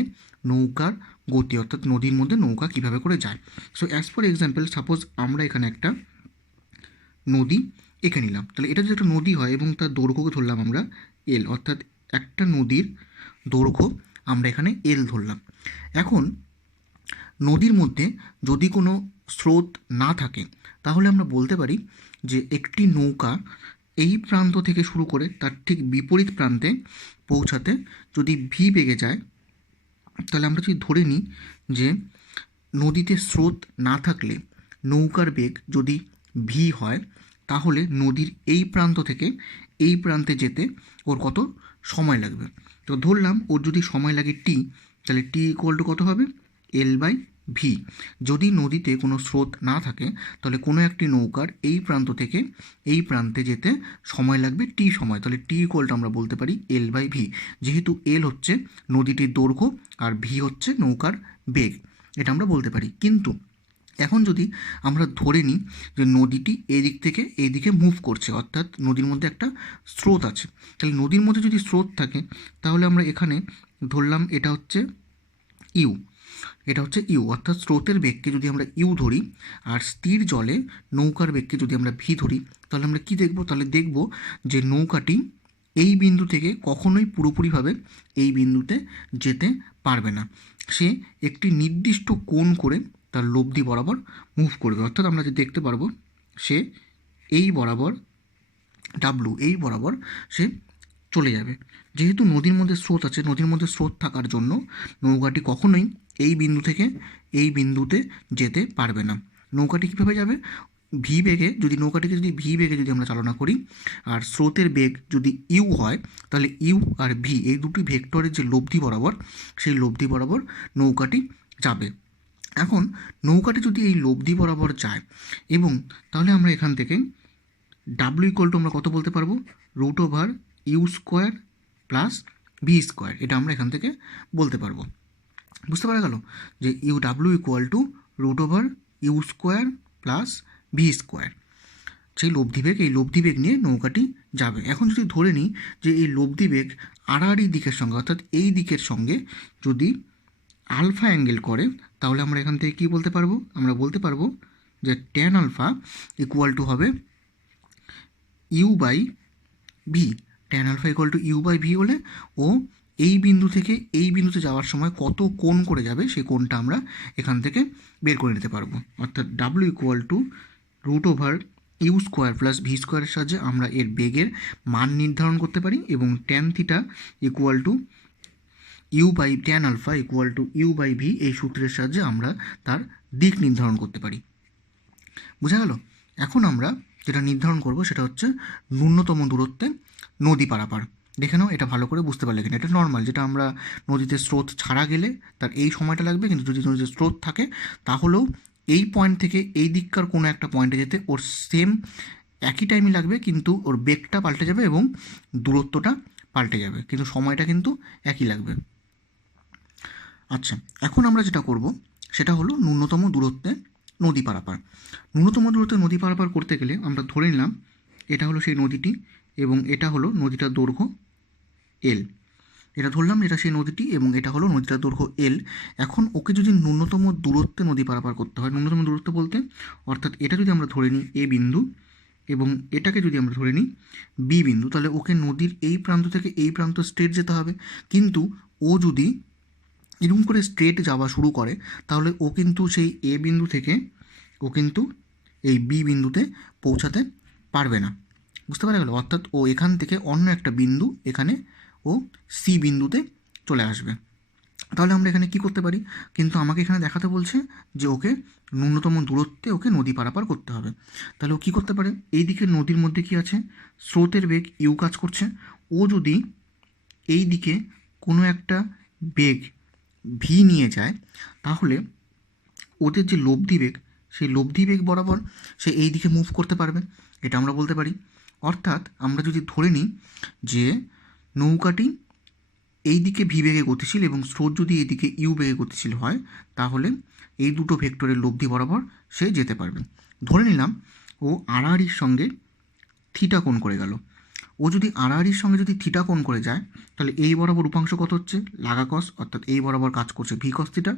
নৌকার গতি, অর্থাৎ নদীর মধ্যে নৌকা কীভাবে করে যায়। So as for example, suppose আমরা এখানে একটা নদী এঁকে নিলাম। তাহলে এটা যদি একটা নদী হয় এবং তার দৈর্ঘ্যকে ধরলাম আমরা এল, অর্থাৎ একটা নদীর দৈর্ঘ্য আমরা এখানে এল ধরলাম। এখন নদীর মধ্যে যদি কোনো স্রোত না থাকে, তাহলে আমরা বলতে পারি যে একটি নৌকা এই প্রান্ত থেকে শুরু করে তার ঠিক বিপরীত প্রান্তে পৌঁছাতে যদি ভি বেগে যায়, তাহলে আমরা যদি ধরে নিই যে নদীতে স্রোত না থাকলে নৌকার বেগ যদি ভি হয়, তাহলে নদীর এই প্রান্ত থেকে এই প্রান্তে যেতে ওর কত সময় লাগবে। তো ধরলাম ওর যদি সময় লাগে টি, তাহলে টি ইকুয়াল টু কত হবে, এল বাই ভি। যদি নদীতে কোনো স্রোত না থাকে তাহলে কোনো একটি নৌকার এই প্রান্ত থেকে এই প্রান্তে যেতে সময় লাগবে টি সময়, তাহলে টি ইকুয়াল টু আমরা বলতে পারি এল বাই ভি। যেহেতু এল হচ্ছে নদীটির দৈর্ঘ্য আর ভি হচ্ছে নৌকার বেগ, এটা আমরা বলতে পারি। কিন্তু এখন যদি আমরা ধরে নিই যে নদীটি এদিক থেকে এইদিকে মুভ করছে, অর্থাৎ নদীর মধ্যে একটা স্রোত আছে, তাহলে নদীর মধ্যে যদি স্রোত থাকে তাহলে আমরা এখানে ধরলাম এটা হচ্ছে ইউ, এটা হচ্ছে ইউ, অর্থাৎ স্রোতের বেগকে যদি আমরা ইউ ধরি আর স্থির জলে নৌকার বেগকে যদি আমরা ভি ধরি, তাহলে আমরা কি দেখব, তাহলে দেখব যে নৌকাটি এই বিন্দু থেকে কখনোই পুরোপুরিভাবে এই বিন্দুতে যেতে পারবে না। সে একটি নির্দিষ্ট কোণ করে তার লব্ধি বরাবর মুভ করবে, অর্থাৎ আমরা যে দেখতে পারবো সে এই বরাবর ডাব্লু এই বরাবর সে চলে যাবে। যেহেতু নদীর মধ্যে স্রোত আছে, নদীর মধ্যে স্রোত থাকার জন্য নৌকাটি কখনোই এই বিন্দু থেকে এই বিন্দুতে যেতে পারবে না। নৌকাটি কীভাবে যাবে, ভি বেগে, যদি নৌকাটিকে যদি ভি বেগে যদি আমরা চালনা করি আর স্রোতের বেগ যদি ইউ হয়, তাহলে ইউ আর ভি এই দুটি ভেক্টরের যে লব্ধি বরাবর, সেই লব্ধি বরাবর নৌকাটি যাবে। এখন নৌকাটি যদি এই লব্ধি বরাবর যায় এবং তাহলে আমরা এখান থেকে ডাব্লিউ ইকুয়াল টু আমরা কত বলতে পারবো, root over U square plus V square, এটা আমরা এখান থেকে বলতে পারবো। বুঝতে পারা গেল যে U W equal to root over U square plus V square, সেই লব্ধিবেগ, এই লব্ধিবেগ নিয়ে নৌকাটি যাবে। এখন যদি ধরে নিই যে এই লব্ধিবেগ আড়াআড়ি দিকের সঙ্গে, অর্থাৎ এই দিকের সঙ্গে যদি আলফা অ্যাঙ্গেল করে, তাহলে আমরা এখান থেকে কী বলতে পারবো, আমরা বলতে পারবো যে ট্যান আলফা ইকুয়াল টু হবে U by V. Tan alpha equal to U by V হলে ও এই বিন্দু থেকে এই বিন্দুতে যাওয়ার সময় কত কোণ করে যাবে সেই কোণটা আমরা এখান থেকে বের করে নিতে পারবো। অর্থাৎ W equal to root over U square plus V স্কোয়ারের সাহায্যে আমরা এর বেগের মান নির্ধারণ করতে পারি, এবং tan theta equal to U by tan alpha equal to U by V, এই সূত্রের সাহায্যে আমরা তার দিক নির্ধারণ করতে পারি। বোঝা গেল? এখন আমরা যেটা নির্ধারণ করব সেটা হচ্ছে ন্যূনতম দূরত্বে নদী পারাপার। দেখে নাও, এটা ভালো করে বুঝতে পারলে কিনা। এটা নর্মাল, যেটা আমরা নদীতে স্রোত ছাড়া গেলে তার এই সময়টা লাগবে, কিন্তু যদি নদীতে স্রোত থাকে তাহলেও এই পয়েন্ট থেকে এই দিককার কোনো একটা পয়েন্টে যেতে ওর সেম একই টাইমই লাগবে, কিন্তু ওর বেগটা পাল্টে যাবে এবং দূরত্বটা পাল্টে যাবে, কিন্তু সময়টা কিন্তু একই লাগবে। আচ্ছা, এখন আমরা যেটা করব সেটা হলো ন্যূনতম দূরত্বে নদী পারাপার। ন্যূনতম দূরত্বে নদী পারাপার করতে গেলে আমরা ধরে নিলাম এটা হলো সেই নদীটি এবং এটা হলো নদীটার দৈর্ঘ্য এল। এটা ধরলাম এটা সেই নদীটি এবং এটা হলো নদীটার দৈর্ঘ্য এল। এখন ওকে যদি ন্যূনতম দূরত্বে নদী পারাপার করতে হয়, ন্যূনতম দূরত্ব বলতে অর্থাৎ এটা যদি আমরা ধরে নিই এ বিন্দু এবং এটাকে যদি আমরা ধরে নিই বি বিন্দু, তাহলে ওকে নদীর এই প্রান্ত থেকে এই প্রান্ত স্ট্রেট যেতে হবে। কিন্তু ও যদি এরকম করে স্ট্রেট যাওয়া শুরু করে তাহলে ও কিন্তু সেই এ বিন্দু থেকে ও কিন্তু এই বি বিন্দুতে পৌঁছাতে পারবে না। বুঝতে পারা গেল? অর্থাৎ ও এখান থেকে অন্য একটা বিন্দু এখানে ও সি বিন্দুতে চলে আসবে। তাহলে আমরা এখানে কি করতে পারি, কিন্তু আমাকে এখানে দেখাতে বলছে যে ওকে ন্যূনতম দূরত্বে ওকে নদী পারাপার করতে হবে। তাহলে ও কী করতে পারে, এই দিকে নদীর মধ্যে কি আছে, স্রোতের বেগ ইউ কাজ করছে। ও যদি এই দিকে কোনো একটা বেগ ভি নিয়ে যায় তাহলে ওদের যে লব্ধি বেগ, সেই লব্ধি বেগ বরাবর সে এই দিকে মুভ করতে পারবে, এটা আমরা বলতে পারি। অর্থাৎ আমরা যদি ধরে নিই যে নৌকাটি এই দিকে ভি বেগে গতিশীল এবং স্রোত যদি এদিকে ইউ বেগে গতিশীল হয়, তাহলে এই দুটো ভেক্টরের লব্ধি বরাবর সে যেতে পারবে। ধরে নিলাম ও আড়াআড়ির সঙ্গে থিটা কোণ করে গেল। ও যদি আড়াআড়ির সঙ্গে যদি থিটা কোণ করে যায় তাহলে এই বরাবর উপাংশ কত হচ্ছে, লাগা কস, অর্থাৎ এই বরাবর কাজ করছে ভি কস থিটা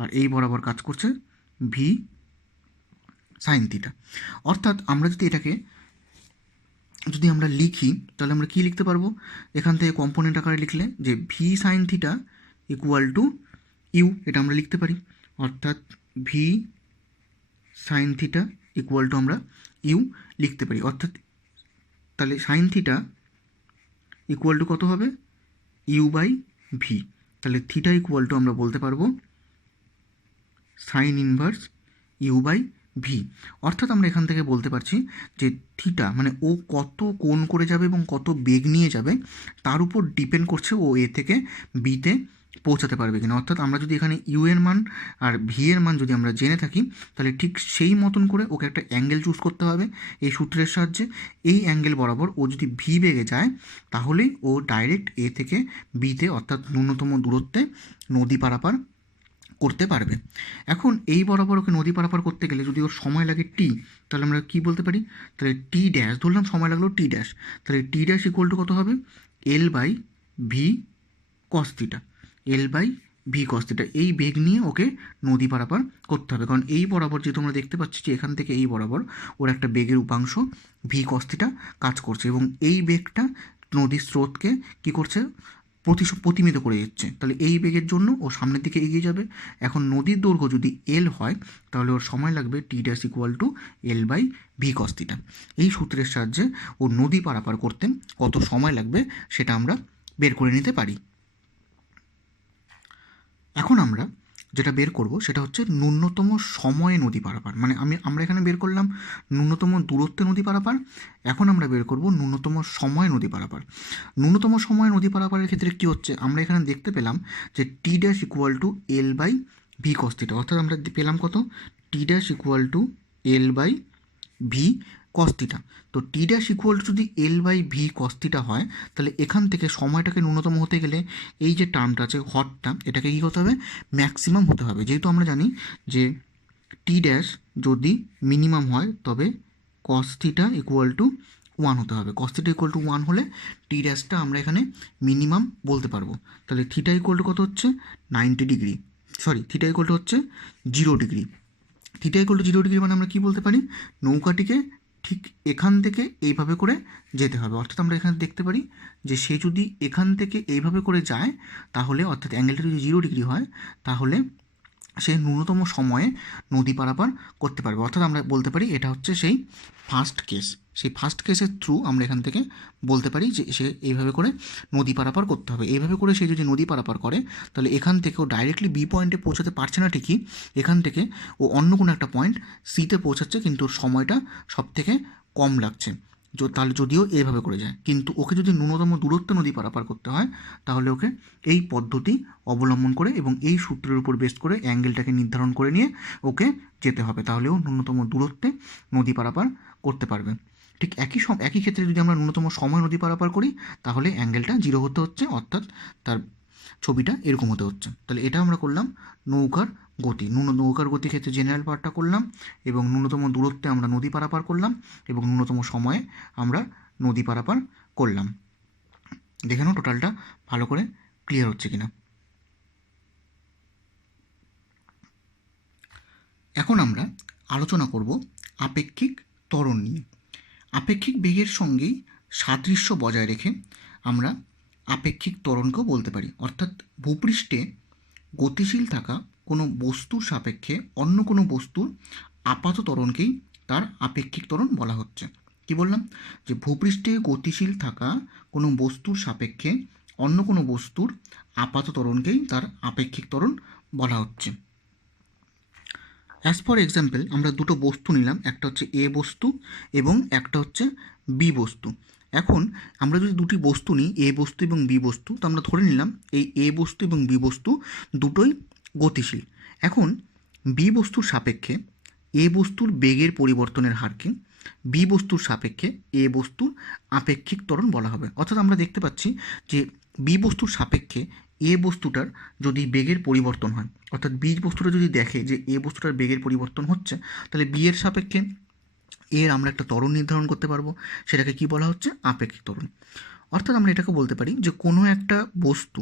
আর এই বরাবর কাজ করছে ভি সাইন থিটা। অর্থাৎ আমরা যদি এটাকে যদি আমরা লিখি তাহলে আমরা কী লিখতে পারবো, এখান থেকে কম্পোনেন্ট আকারে লিখলে যে V sine theta equal to U, এটা আমরা লিখতে পারি। অর্থাৎ V sine theta equal to আমরা ইউ লিখতে পারি। অর্থাৎ তাহলে সাইন থিটা ইকুয়াল টু কত হবে, ইউ বাই ভি। তাহলে থিটা ইকুয়াল টু আমরা বলতে পারবো sine inverse U by V. অর্থাৎ আমরা এখান থেকে বলতে পারছি যে থিটা মানে ও কত কোণ করে যাবে এবং কত বেগ নিয়ে যাবে তার উপর ডিপেন্ড করছে ও এ থেকে বিতে পৌঁছাতে পারবে কিনা। অর্থাৎ আমরা যদি এখানে ইউ এর মান আর ভি এর মান যদি আমরা জেনে থাকি তাহলে ঠিক সেই মতন করে ওকে একটা অ্যাঙ্গেল চুজ করতে হবে এই সূত্রের সাহায্যে। এই অ্যাঙ্গেল বরাবর ও যদি ভি বেগে যায় তাহলেই ও ডাইরেক্ট এ থেকে বিতে অর্থাৎ ন্যূনতম দূরত্বে নদী পারাপার করতে পারবে। এখন এই বরাবর ওকে নদী পারাপার করতে গেলে যদি ওর সময় লাগে টি, তাহলে আমরা কি বলতে পারি, তাহলে টি ড্যাশ ধরলাম সময় লাগলো টি ড্যাশ, তাহলে টি ড্যাশ ইকুয়াল টু কত হবে, L by V cos theta, L by V cos theta. এই বেগ নিয়ে ওকে নদী পারাপার করতে হবে, কারণ এই বরাবর যেহেতু আমরা দেখতে পাচ্ছি যে এখান থেকে এই বরাবর ওর একটা বেগের উপাংশ ভি কস থিটা কাজ করছে এবং এই বেগটা নদীর স্রোতকে কী করছে, প্রতিমিত করে দিচ্ছে। তাহলে এই বেগের জন্য ও সামনের দিকে এগিয়ে যাবে। এখন নদীর দৈর্ঘ্য যদি এল হয় তাহলে ওর সময় লাগবে t dash equal to l by V cos theta. এই সূত্রের সাহায্যে ও নদী পারাপার করতে কত সময় লাগবে সেটা আমরা বের করে নিতে পারি। এখন আমরা যেটা বের করব সেটা হচ্ছে ন্যূনতম সময়ে নদী পারাপার, মানে আমরা এখানে বের করলাম ন্যূনতম দূরত্বে নদী পারাপার, এখন আমরা বের করব ন্যূনতম সময় নদী পারাপার। ন্যূনতম সময় নদী পারাপারের ক্ষেত্রে কী হচ্ছে, আমরা এখানে দেখতে পেলাম যে t dash equal to l by V cos theta, অর্থাৎ আমরা পেলাম কত, t dash equal to l by V cos theta. তো টি ড্যাশ ইকুয়াল টু যদি l by V cos theta হয় তাহলে এখান থেকে সময়টাকে ন্যূনতম হতে গেলে এই যে টার্মটা আছে হরটা, এটাকে কী হতে হবে, ম্যাক্সিমাম হতে হবে। যেহেতু আমরা জানি যে টি ড্যাশ যদি মিনিমাম হয় তবে কস থিটা ইকুয়াল টু 1 হতে হবে। কস থিটা ইকুয়াল টু 1 হলে টি ড্যাশটা আমরা এখানে মিনিমাম বলতে পারবো। তাহলে থিটা ইকুয়াল টু কত হচ্ছে, 90 degree, sorry theta equal two হচ্ছে 0 degree. Theta equal two 0 degree মানে আমরা কী বলতে পারি, নৌকাটিকে ঠিক এখান থেকে এইভাবে করে যেতে হবে। অর্থাৎ আমরা এখানে দেখতে পারি যে সে যদি এখান থেকে এইভাবে করে যায় তাহলে, অর্থাৎ অ্যাঙ্গেলটা যদি 0 ডিগ্রি হয় তাহলে সে ন্যূনতম সময়ে নদী পারাপার করতে পারবে। অর্থাৎ আমরা বলতে পারি এটা হচ্ছে সেই ফার্স্ট কেস। সেই ফার্স্ট কেসের থ্রু আমরা এখান থেকে বলতে পারি যে সে এইভাবে করে নদী পারাপার করতে হবে। এইভাবে করে সে যদি নদী পারাপার করে তাহলে এখান থেকে ও ডাইরেক্টলি বি পয়েন্টে পৌঁছাতে পারছে না ঠিকই, এখান থেকে ও অন্য কোনো একটা পয়েন্ট সিতে পৌঁছাচ্ছে, কিন্তু ওর সময়টা সব থেকে কম লাগছে। তাহলে যদিও এইভাবে করে যায়, কিন্তু ওকে যদি ন্যূনতম দূরত্ব নদী পারাপার করতে হয় তাহলে ওকে এই পদ্ধতি অবলম্বন করে এবং এই সূত্রের উপর বেস করে অ্যাঙ্গেলটাকে নির্ধারণ করে নিয়ে ওকে যেতে হবে, তাহলেও ন্যূনতম দূরত্বে নদী পারাপার করতে পারবে। ঠিক একই ক্ষেত্রে যদি আমরা ন্যূনতম সময় নদী পারাপার করি তাহলে অ্যাঙ্গেলটা 0 হতে হচ্ছে, অর্থাৎ তার ছবিটা এরকম হতে হচ্ছে। তাহলে এটা আমরা করলাম নৌকার গতি। নৌকার গতির ক্ষেত্রে জেনারেল পার্টটা করলাম এবং ন্যূনতম দূরত্বে আমরা নদী পারাপার করলাম এবং ন্যূনতম সময়ে আমরা নদী পারাপার করলাম। দেখে নাও টোটালটা ভালো করে ক্লিয়ার হচ্ছে কিনা। এখন আমরা আলোচনা করব আপেক্ষিক ত্বরণ নিয়ে। আপেক্ষিক বেগের সঙ্গেই সাদৃশ্য বজায় রেখে আমরা আপেক্ষিক ত্বরণকেও বলতে পারি। অর্থাৎ ভূপৃষ্ঠে গতিশীল থাকা কোনো বস্তুর সাপেক্ষে অন্য কোনো বস্তুর আপাত ত্বরণকেই তার আপেক্ষিক ত্বরণ বলা হচ্ছে। কি বললাম, যে ভূপৃষ্ঠে গতিশীল থাকা কোনো বস্তুর সাপেক্ষে অন্য কোনো বস্তুর আপাত ত্বরণকেই তার আপেক্ষিক ত্বরণ বলা হচ্ছে। অ্যাজ ফর এক্সাম্পল আমরা দুটো বস্তু নিলাম, একটা হচ্ছে এ বস্তু এবং একটা হচ্ছে বি বস্তু। এখন আমরা যদি দুটি বস্তু নিই, এ বস্তু এবং বি বস্তু, তো আমরা ধরে নিলাম এই এ বস্তু এবং বি বস্তু দুটোই গতিশীল। এখন বি বস্তুর সাপেক্ষে এ বস্তুর বেগের পরিবর্তনের হারকে বি বস্তুর সাপেক্ষে এ বস্তুর আপেক্ষিক ত্বরণ বলা হবে। অর্থাৎ আমরা দেখতে পাচ্ছি যে বি বস্তুর সাপেক্ষে এ বস্তুটার যদি বেগের পরিবর্তন হয়, অর্থাৎ বি বস্তুটা যদি দেখে যে এ বস্তুটার বেগের পরিবর্তন হচ্ছে, তাহলে বি এর সাপেক্ষে এর আমরা একটা ত্বরণ নির্ধারণ করতে পারবো, সেটাকে কি বলা হচ্ছে, আপেক্ষিক ত্বরণ। অর্থাৎ আমরা এটাকে বলতে পারি যে কোনো একটা বস্তু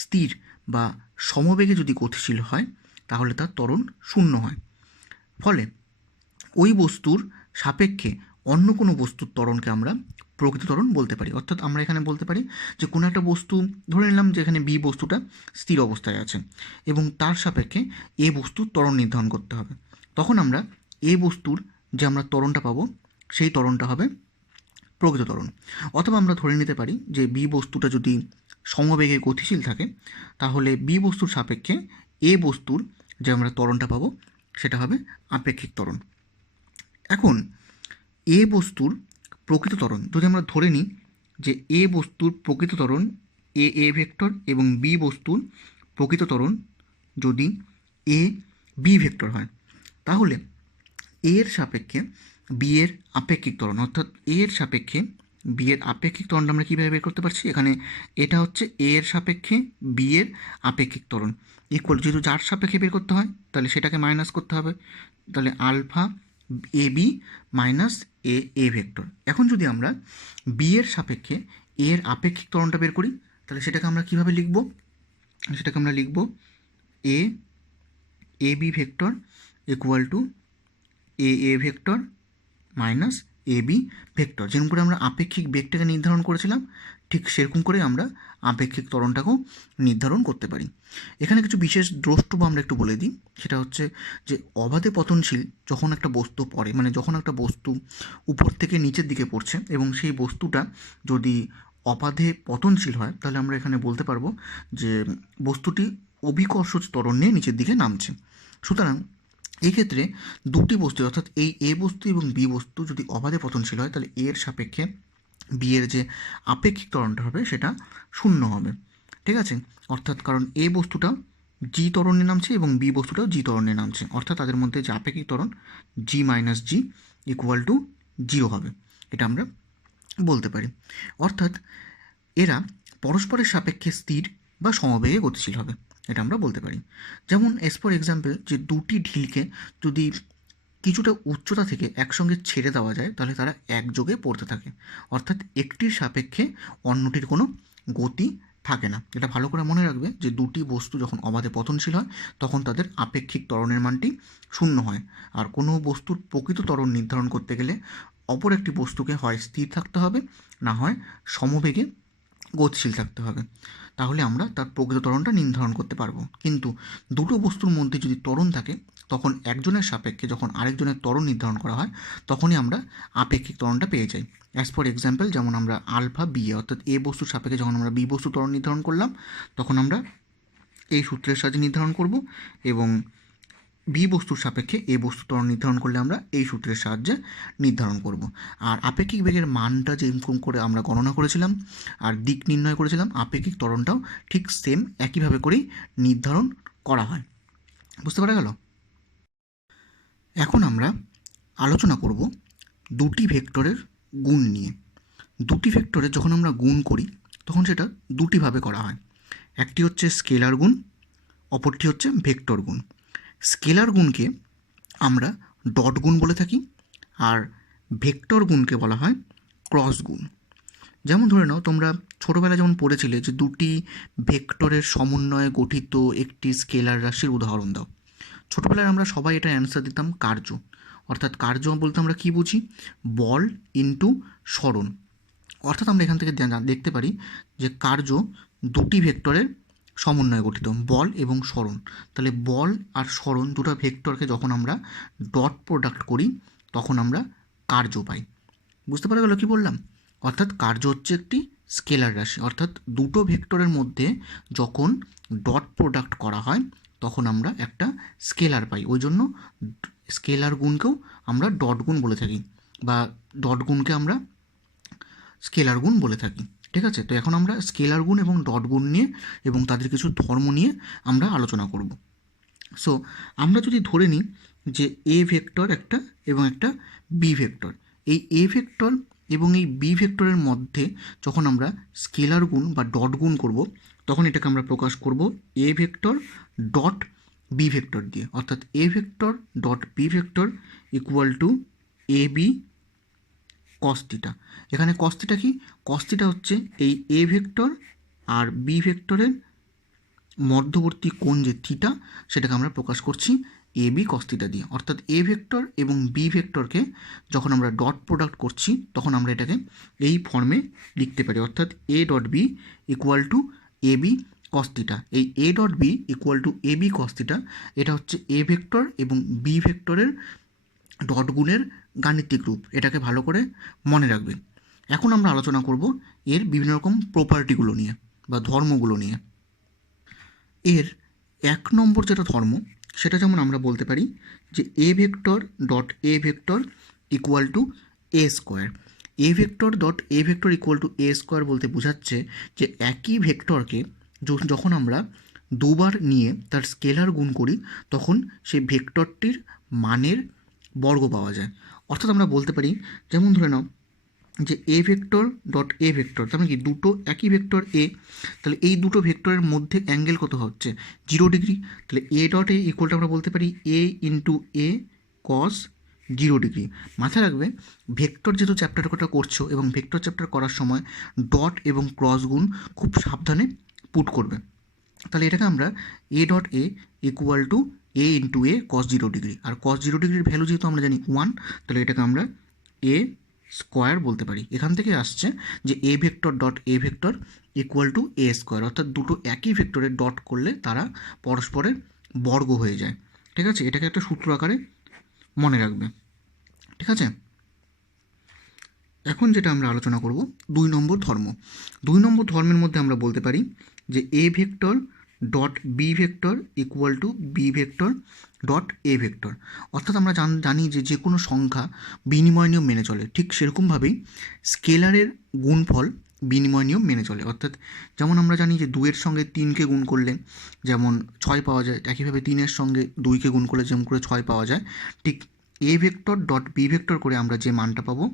স্থির বা সমবেগে যদি গতিশীল হয় তাহলে তার ত্বরণ 0 হয়। ফলে ওই বস্তুর সাপেক্ষে অন্য কোনো বস্তুর ত্বরণকে আমরা প্রকৃত ত্বরণ বলতে পারি। অর্থাৎ আমরা এখানে বলতে পারি যে কোনো একটা বস্তু ধরে নিলাম যে এখানে বি বস্তুটা স্থির অবস্থায় আছে এবং তার সাপেক্ষে এ বস্তুর ত্বরণ নির্ধারণ করতে হবে। তখন আমরা এ বস্তুর যে আমরা ত্বরণটা পাবো সেই ত্বরণটা হবে প্রকৃত ত্বরণ। অথবা আমরা ধরে নিতে পারি যে বি বস্তুটা যদি সমবেগে গতিশীল থাকে, তাহলে বি বস্তুর সাপেক্ষে এ বস্তুর যে আমরা ত্বরণটা পাবো সেটা হবে আপেক্ষিক ত্বরণ। এখন এ বস্তুর প্রকৃত ত্বরণ যদি আমরা ধরে নিই যে এ বস্তুর প্রকৃত ত্বরণ এ ভেক্টর এবং বি বস্তুর প্রকৃত ত্বরণ যদি এ বি ভেক্টর হয়, তাহলে এর সাপেক্ষে বি এর আপেক্ষিক ত্বরণ, অর্থাৎ এর সাপেক্ষে বি এর আপেক্ষিক ত্বরণটা আমরা কীভাবে বের করতে পারছি, এখানে এটা হচ্ছে এ এর সাপেক্ষে বি এর আপেক্ষিক ত্বরণ ইকুয়াল, যেহেতু যার সাপেক্ষে বের করতে হয় তাহলে সেটাকে মাইনাস করতে হবে, তাহলে alpha A B minus A vector. এখন যদি আমরা বি এর সাপেক্ষে এর আপেক্ষিক ত্বরণটা বের করি, তাহলে সেটাকে আমরা কীভাবে লিখব, সেটাকে আমরা লিখব a b vector equal to a vector minus a b vector. যেরকম করে আমরা আপেক্ষিক বেগটাকে নির্ধারণ করেছিলাম, ঠিক সেরকম করে আমরা আপেক্ষিক ত্বরণটাকেও নির্ধারণ করতে পারি। এখানে কিছু বিশেষ দ্রষ্টব্য আমরা একটু বলে দিই, সেটা হচ্ছে যে অবাধে পতনশীল যখন একটা বস্তু পড়ে, মানে যখন একটা বস্তু উপর থেকে নিচের দিকে পড়ছে এবং সেই বস্তুটা যদি অবাধে পতনশীল হয়, তাহলে আমরা এখানে বলতে পারবো যে বস্তুটি অভিকর্ষজ ত্বরণ নিয়ে নিচের দিকে নামছে। সুতরাং এক্ষেত্রে দুটি বস্তু, অর্থাৎ এই এ বস্তু এবং বি বস্তু যদি অবাধে পতনশীল হয়, তাহলে এর সাপেক্ষে বি এর যে আপেক্ষিক ত্বরণটা হবে সেটা শূন্য হবে। ঠিক আছে, অর্থাৎ কারণ এ বস্তুটা জি ত্বরণে নামছে এবং বি বস্তুটাও জি ত্বরণে নামছে, অর্থাৎ তাদের মধ্যে যে আপেক্ষিক ত্বরণ জি মাইনাস জি ইকুয়াল টু 0 হবে, এটা আমরা বলতে পারি। অর্থাৎ এরা পরস্পরের সাপেক্ষে স্থির বা সমবেগে গতিশীল হবে, এটা আমরা বলতে পারি। যেমন ফর এক্সাম্পল, যে দুটি ঢিলকে যদি কিছুটা উচ্চতা থেকে একসঙ্গে ছেড়ে দেওয়া যায়, তাহলে তারা একযোগে পড়তে থাকে, অর্থাৎ একটির সাপেক্ষে অন্যটির কোনো গতি থাকে না। এটা ভালো করে মনে রাখবে যে দুটি বস্তু যখন অবাধে পতনশীল হয় তখন তাদের আপেক্ষিক ত্বরণের মানটি শূন্য হয়। আর কোনো বস্তুর প্রকৃত ত্বরণ নির্ধারণ করতে গেলে অপর একটি বস্তুকে হয় স্থির থাকতে হবে, না হয় সমবেগে গতিশীল থাকতে হবে, তাহলে আমরা তার প্রকৃত ত্বরণটা নির্ধারণ করতে পারবো। কিন্তু দুটো বস্তুর মধ্যে যদি ত্বরণ থাকে, তখন একজনের সাপেক্ষে যখন আরেকজনের ত্বরণ নির্ধারণ করা হয়, তখনই আমরা আপেক্ষিক ত্বরণটা পেয়ে যাই। ফর এক্সাম্পল, যেমন আমরা আলফা বি এ, অর্থাৎ এ বস্তুর সাপেক্ষে যখন আমরা বি বস্তুর ত্বরণ নির্ধারণ করলাম, তখন আমরা এই সূত্রের সাহায্যে নির্ধারণ করব, এবং বি বস্তুর সাপেক্ষে এ বস্তুর ত্বরণ নির্ধারণ করলে আমরা এই সূত্রের সাহায্যে নির্ধারণ করব। আর আপেক্ষিক বেগের মানটা যেরকম করে আমরা গণনা করেছিলাম আর দিক নির্ণয় করেছিলাম, আপেক্ষিক ত্বরণটাও ঠিক সেম একইভাবে করেই নির্ধারণ করা হয়। বুঝতে পারা গেল? এখন আমরা আলোচনা করব দুটি ভেক্টরের গুণ নিয়ে। দুটি ভেক্টরের যখন আমরা গুণ করি তখন সেটা দুটিভাবে করা হয়, একটি হচ্ছে স্কেলার গুণ, অপরটি হচ্ছে ভেক্টর গুণ। স্কেলার গুণকে আমরা ডট গুণ বলে থাকি, আর ভেক্টর গুণকে বলা হয় ক্রস গুণ। যেমন ধরে নাও, তোমরা ছোটোবেলায় যেমন পড়েছিলে যে দুটি ভেক্টরের সমন্বয়ে গঠিত একটি স্কেলার রাশির উদাহরণ দাও। ছোটোবেলায় আমরা সবাই এটা অ্যান্সার দিতাম কার্য, অর্থাৎ কার্য বলতে আমরা কী বুঝি, বল ইন্টু সরণ। অর্থাৎ আমরা এখান থেকে দেখতে পারি যে কার্য দুটি ভেক্টরের সমন্বয়ে গঠিত, বল এবং সরণ। তাহলে বল আর সরণ দুটো ভেক্টরকে যখন আমরা ডট প্রোডাক্ট করি তখন আমরা কার্য পাই। বুঝতে পারা গেল কী বললাম? অর্থাৎ কার্য হচ্ছে একটি স্কেলার রাশি, অর্থাৎ দুটো ভেক্টরের মধ্যে যখন ডট প্রোডাক্ট করা হয় তখন আমরা একটা স্কেলার পাই। ওই জন্য স্কেলার গুণকেও আমরা ডট গুণ বলে থাকি, বা ডট গুণকে আমরা স্কেলার গুণ বলে থাকি। ঠিক আছে, তো এখন আমরা স্কেলার গুণ এবং ডট গুণ নিয়ে এবং তাদের কিছু ধর্ম নিয়ে আমরা আলোচনা করব। সো আমরা যদি ধরে নিই যে এ ভেক্টর একটা এবং একটা বি ভেক্টর, এই এ ভেক্টর এবং এই বি ভেক্টরের মধ্যে যখন আমরা স্কেলার গুণ বা ডট গুণ করব, তখন এটাকে আমরা প্রকাশ করব A vector dot B vector দিয়ে, অর্থাৎ A vector dot B vector equal to A B cos theta. এখানে কস থিটা কি? কস থিটা হচ্ছে এই এ ভেক্টর আর বি ভেক্টরের মধ্যবর্তী কোণ যে থিটা, সেটাকে আমরা প্রকাশ করছি এ বি কস থিটা দিয়ে। অর্থাৎ এ ভেক্টর এবং বি ভেক্টরকে যখন আমরা ডট প্রোডাক্ট করছি তখন আমরা এটাকে এই ফর্মে লিখতে পারি, অর্থাৎ A dot B equal to A B cos theta. এই A dot B equal to A B cos theta, এটা হচ্ছে এ ভেক্টর এবং বি ভেক্টরের ডট গুণের গাণিতিক রূপ। এটাকে ভালো করে মনে রাখবে। এখন আমরা আলোচনা করব এর বিভিন্ন রকম প্রপার্টিগুলো নিয়ে বা ধর্মগুলো নিয়ে। এর 1 নম্বর যেটা ধর্ম, সেটা যেমন আমরা বলতে পারি যে A vector dot A vector equal to A square. A vector dot A vector equal to A square বলতে বোঝাচ্ছে যে একই ভেক্টরকে যখন আমরা দুবার নিয়ে তার স্কেলার গুণ করি তখন সেই ভেক্টরটির মানের বর্গ পাওয়া যায়। অর্থাৎ আমরা বলতে পারি, যেমন ধরে নাও যে A vector dot A vector, তার মানে কি দুটো একই ভেক্টর এ, তাহলে এই দুটো ভেক্টরের মধ্যে অ্যাঙ্গেল কত হচ্ছে 0 ডিগ্রি। তাহলে এ ডট এ ইকুয়ালটা আমরা বলতে পারি এ ইন্টু এ কস 0 ডিগ্রি। মাথায় রাখবে, ভেক্টর যেহেতু চ্যাপ্টারটা করছো এবং ভেক্টর চ্যাপ্টার করার সময় ডট এবং ক্রস গুণ খুব সাবধানে পুট করবে। তাহলে এটাকে আমরা A dot A equal to A into A cos 0 degree, আর কস 0 ডিগ্রির ভ্যালু যেহেতু আমরা জানি 1, তাহলে এটাকে আমরা এ স্কোয়ার বলতে পারি। এখান থেকে আসছে যে A vector dot A vector equal to A square, অর্থাৎ দুটো একই ভেক্টরে ডট করলে তারা পরস্পরের বর্গ হয়ে যায়। ঠিক আছে, এটাকে একটা সূত্র আকারে মনে রাখবে। ঠিক আছে, এখন যেটা আমরা আলোচনা করব 2 নম্বর ধর্ম। 2 নম্বর ধর্মের মধ্যে আমরা বলতে পারি যে A vector dot B vector equal to B vector dot A vector. অর্থাৎ আমরা জানি যে কোনো সংখ্যা বিনিময় নিয়ম মেনে চলে, ঠিক সেরকমভাবেই স্কেলারের গুণফল বিনিময় নিয়ম মেনে চলে। অর্থাৎ যেমন আমরা জানি যে 2-এর সঙ্গে 3কে গুণ করলে যেমন 6 পাওয়া যায়, একইভাবে 3-এর সঙ্গে 2কে গুণ করলে যেমন করে 6 পাওয়া যায়, ঠিক A vector dot B vector করে আমরা যে মানটা পাবো,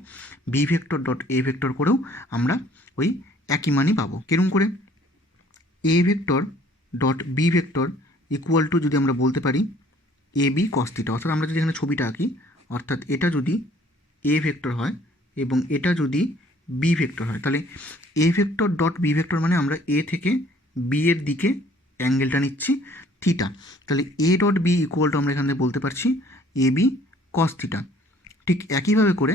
B vector dot A vector করেও আমরা ওই একই মানই পাবো। কিরকম করে? A vector dot B vector equal to যদি আমরা বলতে পারি এ বি কস থিটা। অর্থাৎ আমরা যদি এখানে ছবিটা আঁকি, অর্থাৎ এটা যদি এ ভেক্টর হয় এবং এটা যদি বি ভেক্টর হয়, তাহলে A vector dot B vector মানে আমরা এ থেকে বি এর দিকে অ্যাঙ্গেলটা নিচ্ছি থিটা। তাহলে A dot B equal to আমরা এখানে বলতে পারছি এ বি কস থিটা। ঠিক একইভাবে করে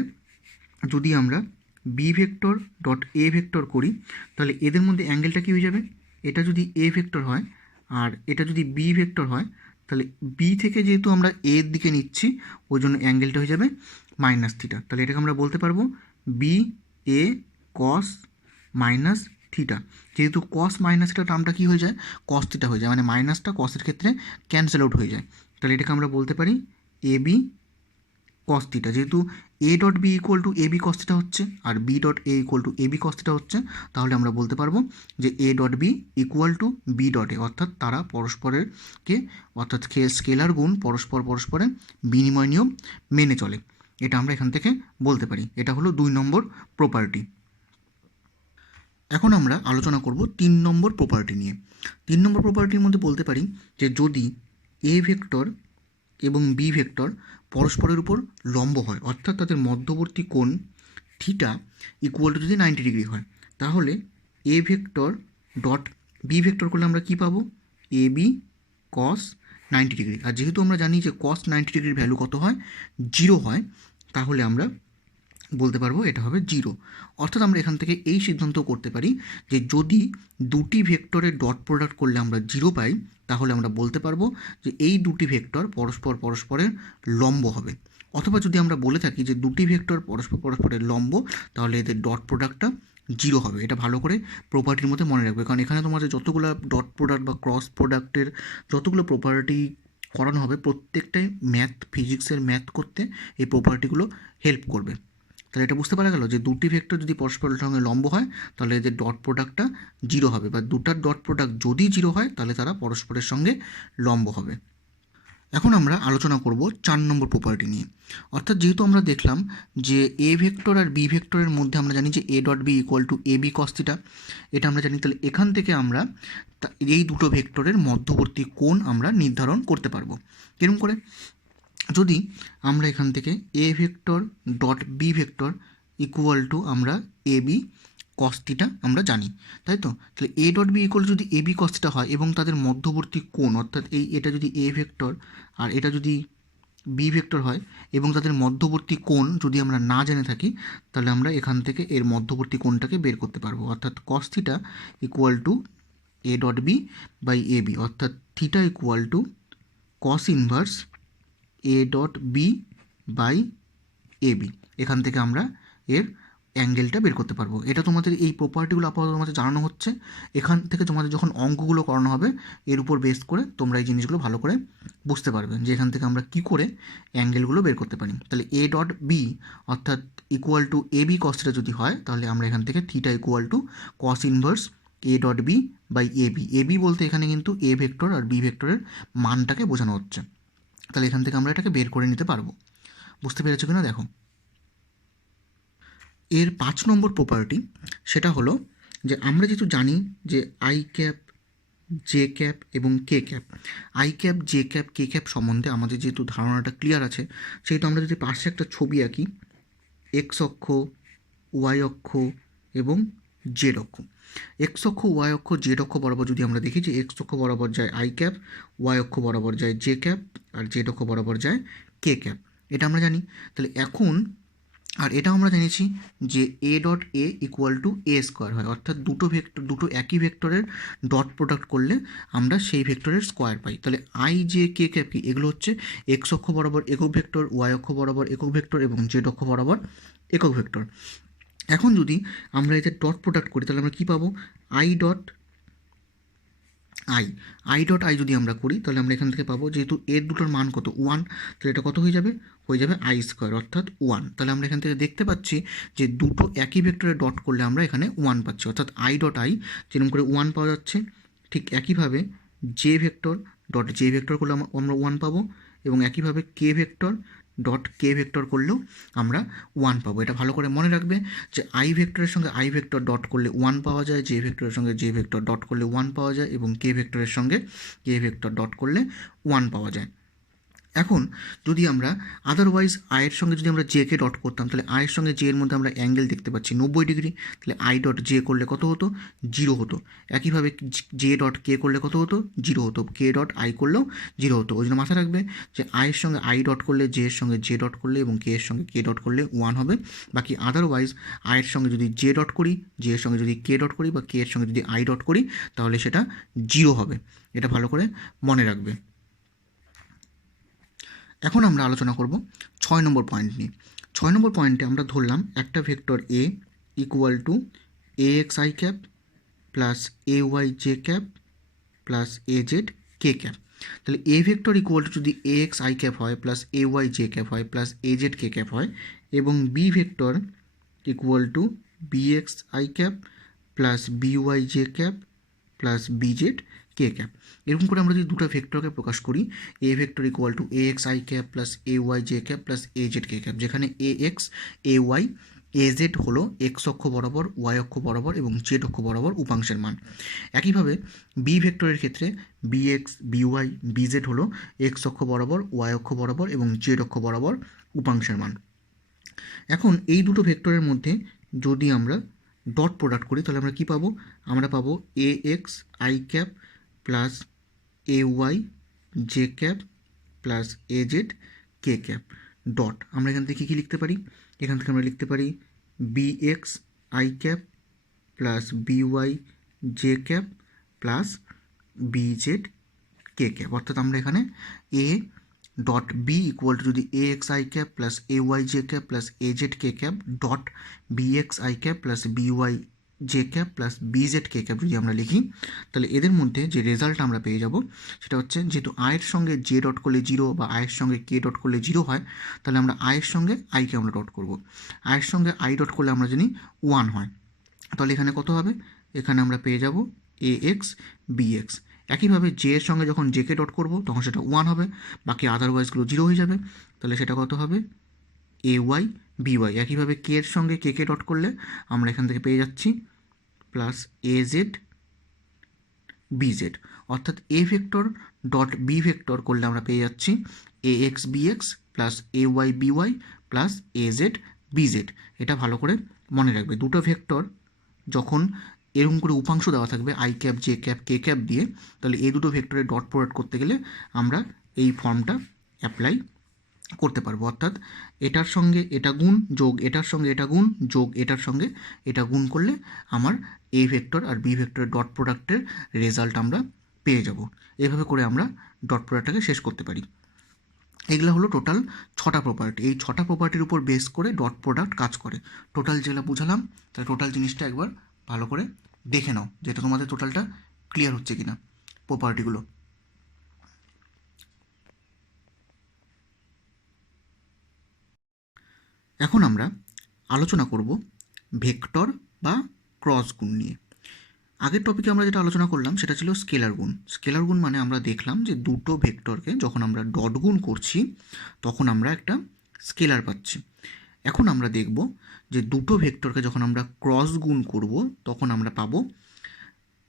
যদি আমরা B vector dot A vector করি, তাহলে এদের মধ্যে অ্যাঙ্গেলটা কী হয়ে যাবে? এটা যদি এ ভেক্টর হয় আর এটা যদি বি ভেক্টর হয়, তাহলে বি থেকে যেহেতু আমরা এর দিকে নিচ্ছি ওই জন্য অ্যাঙ্গেলটা হয়ে যাবে মাইনাস থিটা। তাহলে এটাকে আমরা বলতে পারবো B A cos minus theta. যেহেতু কস মাইনাস থিটা টার্মটা কী হয়ে যায়? কস থিটা হয়ে যায়, মানে মাইনাসটা কসের ক্ষেত্রে ক্যান্সেল আউট হয়ে যায়। তাহলে এটাকে আমরা বলতে পারি এ বি কস থিটা। যেহেতু A dot B equal to A B cos theta হচ্ছে আর B dot A equal to A B cos theta হচ্ছে, তাহলে আমরা বলতে পারবো যে A dot B equal to B dot A, অর্থাৎ তারা পরস্পরেরকে অর্থাৎ স্কেলার গুণ পরস্পরের বিনিময় নিয়ম মেনে চলে। এটা আমরা এখান থেকে বলতে পারি। এটা হলো 2 নম্বর প্রপার্টি। এখন আমরা আলোচনা করব 3 নম্বর প্রপার্টি নিয়ে। 3 নম্বর প্রপার্টির মধ্যে বলতে পারি যে যদি এ ভেক্টর এবং বি ভেক্টর পরস্পরের উপর লম্ব হয়, অর্থাৎ তাদের মধ্যবর্তী কোণ থিটা ইকুয়াল টু যদি 90 ডিগ্রি হয়, তাহলে A vector dot B vector করলে আমরা কী পাবো? এ বি কস 90 ডিগ্রি। আর যেহেতু আমরা জানি যে কস 90 ডিগ্রির ভ্যালু কত হয়? 0 হয়, তাহলে আমরা বলতে পারবো এটা হবে 0। অর্থাৎ আমরা এখান থেকে এই সিদ্ধান্ত করতে পারি যে যদি দুটি ভেক্টরের ডট প্রোডাক্ট করলে আমরা 0 পাই, তাহলে আমরা বলতে পারবো যে এই দুটি ভেক্টর পরস্পরের লম্ব হবে। অথবা যদি আমরা বলে থাকি যে দুটি ভেক্টর পরস্পরের লম্ব, তাহলে এদের ডট প্রোডাক্টটা 0 হবে। এটা ভালো করে প্রপার্টির মধ্যে মনে রাখবে, কারণ এখানে তোমাদের যতগুলো ডট প্রোডাক্ট বা ক্রস প্রোডাক্টের যতগুলো প্রপার্টি করানো হবে, প্রত্যেকটাই ম্যাথ, ফিজিক্সের ম্যাথ করতে এই প্রপার্টিগুলো হেল্প করবে। তাহলে এটা বুঝতে পারা গেল যে দুটি ভেক্টর যদি পরস্পরের সঙ্গে লম্ব হয়, তাহলে এদের ডট প্রোডাক্টটা 0 হবে, বা দুটার ডট প্রোডাক্ট যদি 0 হয় তাহলে তারা পরস্পরের সঙ্গে লম্ব হবে। এখন আমরা আলোচনা করব 4 নম্বর প্রপার্টি নিয়ে। অর্থাৎ যেহেতু আমরা দেখলাম যে এ ভেক্টর আর বি ভেক্টরের মধ্যে আমরা জানি যে A dot B equal to A B cos theta, এটা আমরা জানি। তাহলে এখান থেকে আমরা এই দুটো ভেক্টরের মধ্যবর্তী কোণ আমরা নির্ধারণ করতে পারবো। কিরকম করে? যদি আমরা এখান থেকে A vector dot B vector equal to আমরা এ বি কস থিটা আমরা জানি, তাই তো? তাহলে এ ডট বি ইকুয়াল যদি এ বি কস থিটা হয় এবং তাদের মধ্যবর্তী কোণ, অর্থাৎ এটা যদি এ ভেক্টর আর এটা যদি বি ভেক্টর হয় এবং তাদের মধ্যবর্তী কোণ যদি আমরা না জেনে থাকি, তাহলে আমরা এখান থেকে এর মধ্যবর্তী কোণটাকে বের করতে পারবো। অর্থাৎ cos theta equal to A dot B by A B, অর্থাৎ theta equal to cos inverse A dot B by A B. এখান থেকে আমরা এর অ্যাঙ্গেলটা বের করতে পারবো। এটা তোমাদের এই প্রপার্টিগুলো আপাতত তোমাদের জানানো হচ্ছে। এখান থেকে তোমাদের যখন অঙ্কগুলো করানো হবে এর উপর বেস করে তোমরা এই জিনিসগুলো ভালো করে বুঝতে পারবে যে এখান থেকে আমরা কী করে অ্যাঙ্গেলগুলো বের করতে পারি। তাহলে এ ডট বি অর্থাৎ equal to A B cos theta যদি হয় তাহলে আমরা এখান থেকে theta equal to cos inverse A dot B by A B. A B বলতে এখানে কিন্তু এ ভেক্টর আর বি ভেক্টরের মানটাকে বোঝানো হচ্ছে। তাহলে এখান থেকে আমরা এটাকে বের করে নিতে পারবো। বুঝতে পেরেছো কিনা দেখো। এর 5 নম্বর প্রপার্টি সেটা হলো যে আমরা যেহেতু জানি যে আই ক্যাপ জে ক্যাপ এবং K cap, I cap J cap K cap সম্বন্ধে আমাদের যেহেতু ধারণাটা ক্লিয়ার আছে, সেহেতু আমরা যদি পাশে একটা ছবি আঁকি, এক্স অক্ষ, ওয়াই অক্ষ এবং জেড অক্ষ। এক্স অক্ষ, ওয়াই অক্ষ, জেড অক্ষ বরাবর যদি আমরা দেখি যে এক্স অক্ষ বরাবর যায় আই ক্যাপ, ওয়াই অক্ষ বরাবর যায় জে ক্যাপ, আর জেড অক্ষ বরাবর যায় কে ক্যাপ, এটা আমরা জানি। তাহলে এখন আর এটাও আমরা জেনেছি যে A dot A equal to A square হয়, অর্থাৎ দুটো একই ভেক্টরের ডট প্রোডাক্ট করলে আমরা সেই ভেক্টরের স্কোয়ার পাই। তাহলে আই জে কে ক্যাপ কি, এগুলো হচ্ছে এক্স অক্ষ বরাবর একক ভেক্টর, ওয়াই অক্ষ বরাবর একক ভেক্টর এবং জেড অক্ষ বরাবর একক ভেক্টর। এখন যদি আমরা এদের ডট প্রোডাক্ট করি তাহলে আমরা কী পাবো, I dot I dot I যদি আমরা করি তাহলে আমরা এখান থেকে পাবো যেহেতু এর দুটোর মান কত 1, তাহলে এটা কত হয়ে যাবে আই স্কোয়ার অর্থাৎ 1। তাহলে আমরা এখান থেকে দেখতে পাচ্ছি যে দুটো একই ভেক্টরে ডট করলে আমরা এখানে 1 পাচ্ছি, অর্থাৎ আই ডট আই যেরকম করে 1 পাওয়া যাচ্ছে, ঠিক একইভাবে J vector dot J vector করলে আমরা 1 পাবো, এবং একইভাবে কে ভেক্টর ডট কে ভেক্টর করলেও আমরা 1 পাবো। এটা ভালো করে মনে রাখবে যে আই ভেক্টরের সঙ্গে আই ভেক্টর ডট করলে 1 পাওয়া যায়, জে ভেক্টরের সঙ্গে জে ভেক্টর ডট করলে 1 পাওয়া যায়, এবং কে ভেক্টরের সঙ্গে কে ভেক্টর ডট করলে 1 পাওয়া যায়। এখন যদি আমরা আদারওয়াইজ আয়ের সঙ্গে যদি আমরা জেকে ডট করতাম তাহলে আয়ের সঙ্গে জে এর মধ্যে আমরা অ্যাঙ্গেল দেখতে পাচ্ছি 90 ডিগ্রি, তাহলে আই ডট জে করলে কত হতো, 0 হতো। একইভাবে জে ডট কে করলে কত হতো, 0 হতো। কে ডট আই করলেও 0 হতো। ওই জন্য মাথায় রাখবে যে আয়ের সঙ্গে আই ডট করলে, জে এর সঙ্গে জে ডট করলে এবং কে এর সঙ্গে কে ডট করলে 1 হবে। বাকি আদারওয়াইজ আয়ের সঙ্গে যদি জে ডট করি, জে এর সঙ্গে যদি কে ডট করি, বা কে এর সঙ্গে যদি আই ডট করি তাহলে সেটা 0 হবে। এটা ভালো করে মনে রাখবে। এখন আমরা আলোচনা করব 6 নম্বর পয়েন্ট নিয়ে। 6 নম্বর পয়েন্টে আমরা ধরলাম একটা vector A equal to A X I cap plus A Y J cap plus A Z K cap. তাহলে এ ভেক্টর ইকুয়াল টু যদি এ এক্স আই ক্যাপ হয় plus A Y J cap হয় plus A Z K cap হয়, এবং B vector equal to B X I cap plus B Y J cap plus B Z K cap. এরকম করে আমরা যদি দুটো ভেক্টরকে প্রকাশ করি, A vector equal to A X I cap plus A Y J cap plus A Z K cap, যেখানে A X A Y A Z হলো X অক্ষ বরাবর, ওয়াই অক্ষ বরাবর এবং জেড অক্ষ বরাবর উপাংশের মান। একইভাবে বি ভেক্টরের ক্ষেত্রে B X B Y B Z হলো এক্স অক্ষ বরাবর, ওয়াই অক্ষ বরাবর এবং জেড অক্ষ বরাবর উপাংশের মান। এখন এই দুটো ভেক্টরের মধ্যে যদি আমরা ডট প্রোডাক্ট করি তাহলে আমরা কী পাবো, আমরা পাবো A X I cap plus A Y J cap plus A Z K cap dot. আমরা এখান থেকে কী লিখতে পারি, এখান থেকে আমরা লিখতে পারি B X I cap plus B Y J cap plus B Z K cap. অর্থাৎ আমরা এখানে A dot B equal to যদি A X I cap plus A Y J cap plus A Z K cap dot B X I cap plus B Y J cap plus B Z K cap যদি আমরা লিখি, তাহলে এদের মধ্যে যে result আমরা পেয়ে যাব সেটা হচ্ছে, যেহেতু আয়ের সঙ্গে জে ডট করলে 0 বা আয়ের সঙ্গে কে ডট করলে 0 হয়, তাহলে আমরা আয়ের সঙ্গে আইকে আমরা ডট করব। আয়ের সঙ্গে আই ডট করলে আমরা জানি 1 হয়, তাহলে এখানে কত হবে, এখানে আমরা পেয়ে যাব এ এক্স বি এক্স। একইভাবে জে এর সঙ্গে যখন জেকে ডট করব তখন সেটা 1 হবে, বাকি আদারওয়াইজগুলো 0 হয়ে যাবে, তাহলে সেটা কত হবে এ ওয়াই বি ওয়াই। একইভাবে কে এর সঙ্গে কে কে ডট করলে আমরা এখান থেকে পেয়ে যাচ্ছি plus A Z B Z. অর্থাৎ A vector dot B vector করলে আমরা পেয়ে যাচ্ছি A X B X plus A Y B Y plus A Z B Z. এটা ভালো করে মনে রাখবে। দুটো ভেক্টর যখন এরকম করে উপাংশ দেওয়া থাকবে I cap J cap K cap দিয়ে, তাহলে এই দুটো ভেক্টরের ডট প্রোডাক্ট করতে গেলে আমরা এই ফর্মটা অ্যাপ্লাই করতে পারবো। অর্থাৎ এটার সঙ্গে এটা গুণ যোগ এটার সঙ্গে এটা গুণ যোগ এটার সঙ্গে এটা গুণ করলে আমার এ ভেক্টর আর বি ভেক্টরের ডট প্রোডাক্টের রেজাল্ট আমরা পেয়ে যাব। এভাবে করে আমরা ডট প্রোডাক্টটাকে শেষ করতে পারি। এগুলো হলো টোটাল 6টা প্রপার্টি। এই 6টা প্রপার্টির উপর বেস করে ডট প্রোডাক্ট কাজ করে। টোটাল যেগুলো বুঝালাম, তাহলে টোটাল জিনিসটা একবার ভালো করে দেখে নাও যে এটা তোমাদের টোটালটা ক্লিয়ার হচ্ছে কিনা প্রপার্টিগুলো। এখন আমরা আলোচনা করব ভেক্টর বা ক্রস গুণ নিয়ে। আগের টপিকে আমরা যেটা আলোচনা করলাম সেটা ছিল স্কেলার গুণ। স্কেলার গুণ মানে আমরা দেখলাম যে দুটো ভেক্টরকে যখন আমরা ডট গুণ করছি তখন আমরা একটা স্কেলার পাচ্ছি। এখন আমরা দেখব যে দুটো ভেক্টরকে যখন আমরা ক্রস গুণ করব তখন আমরা পাবো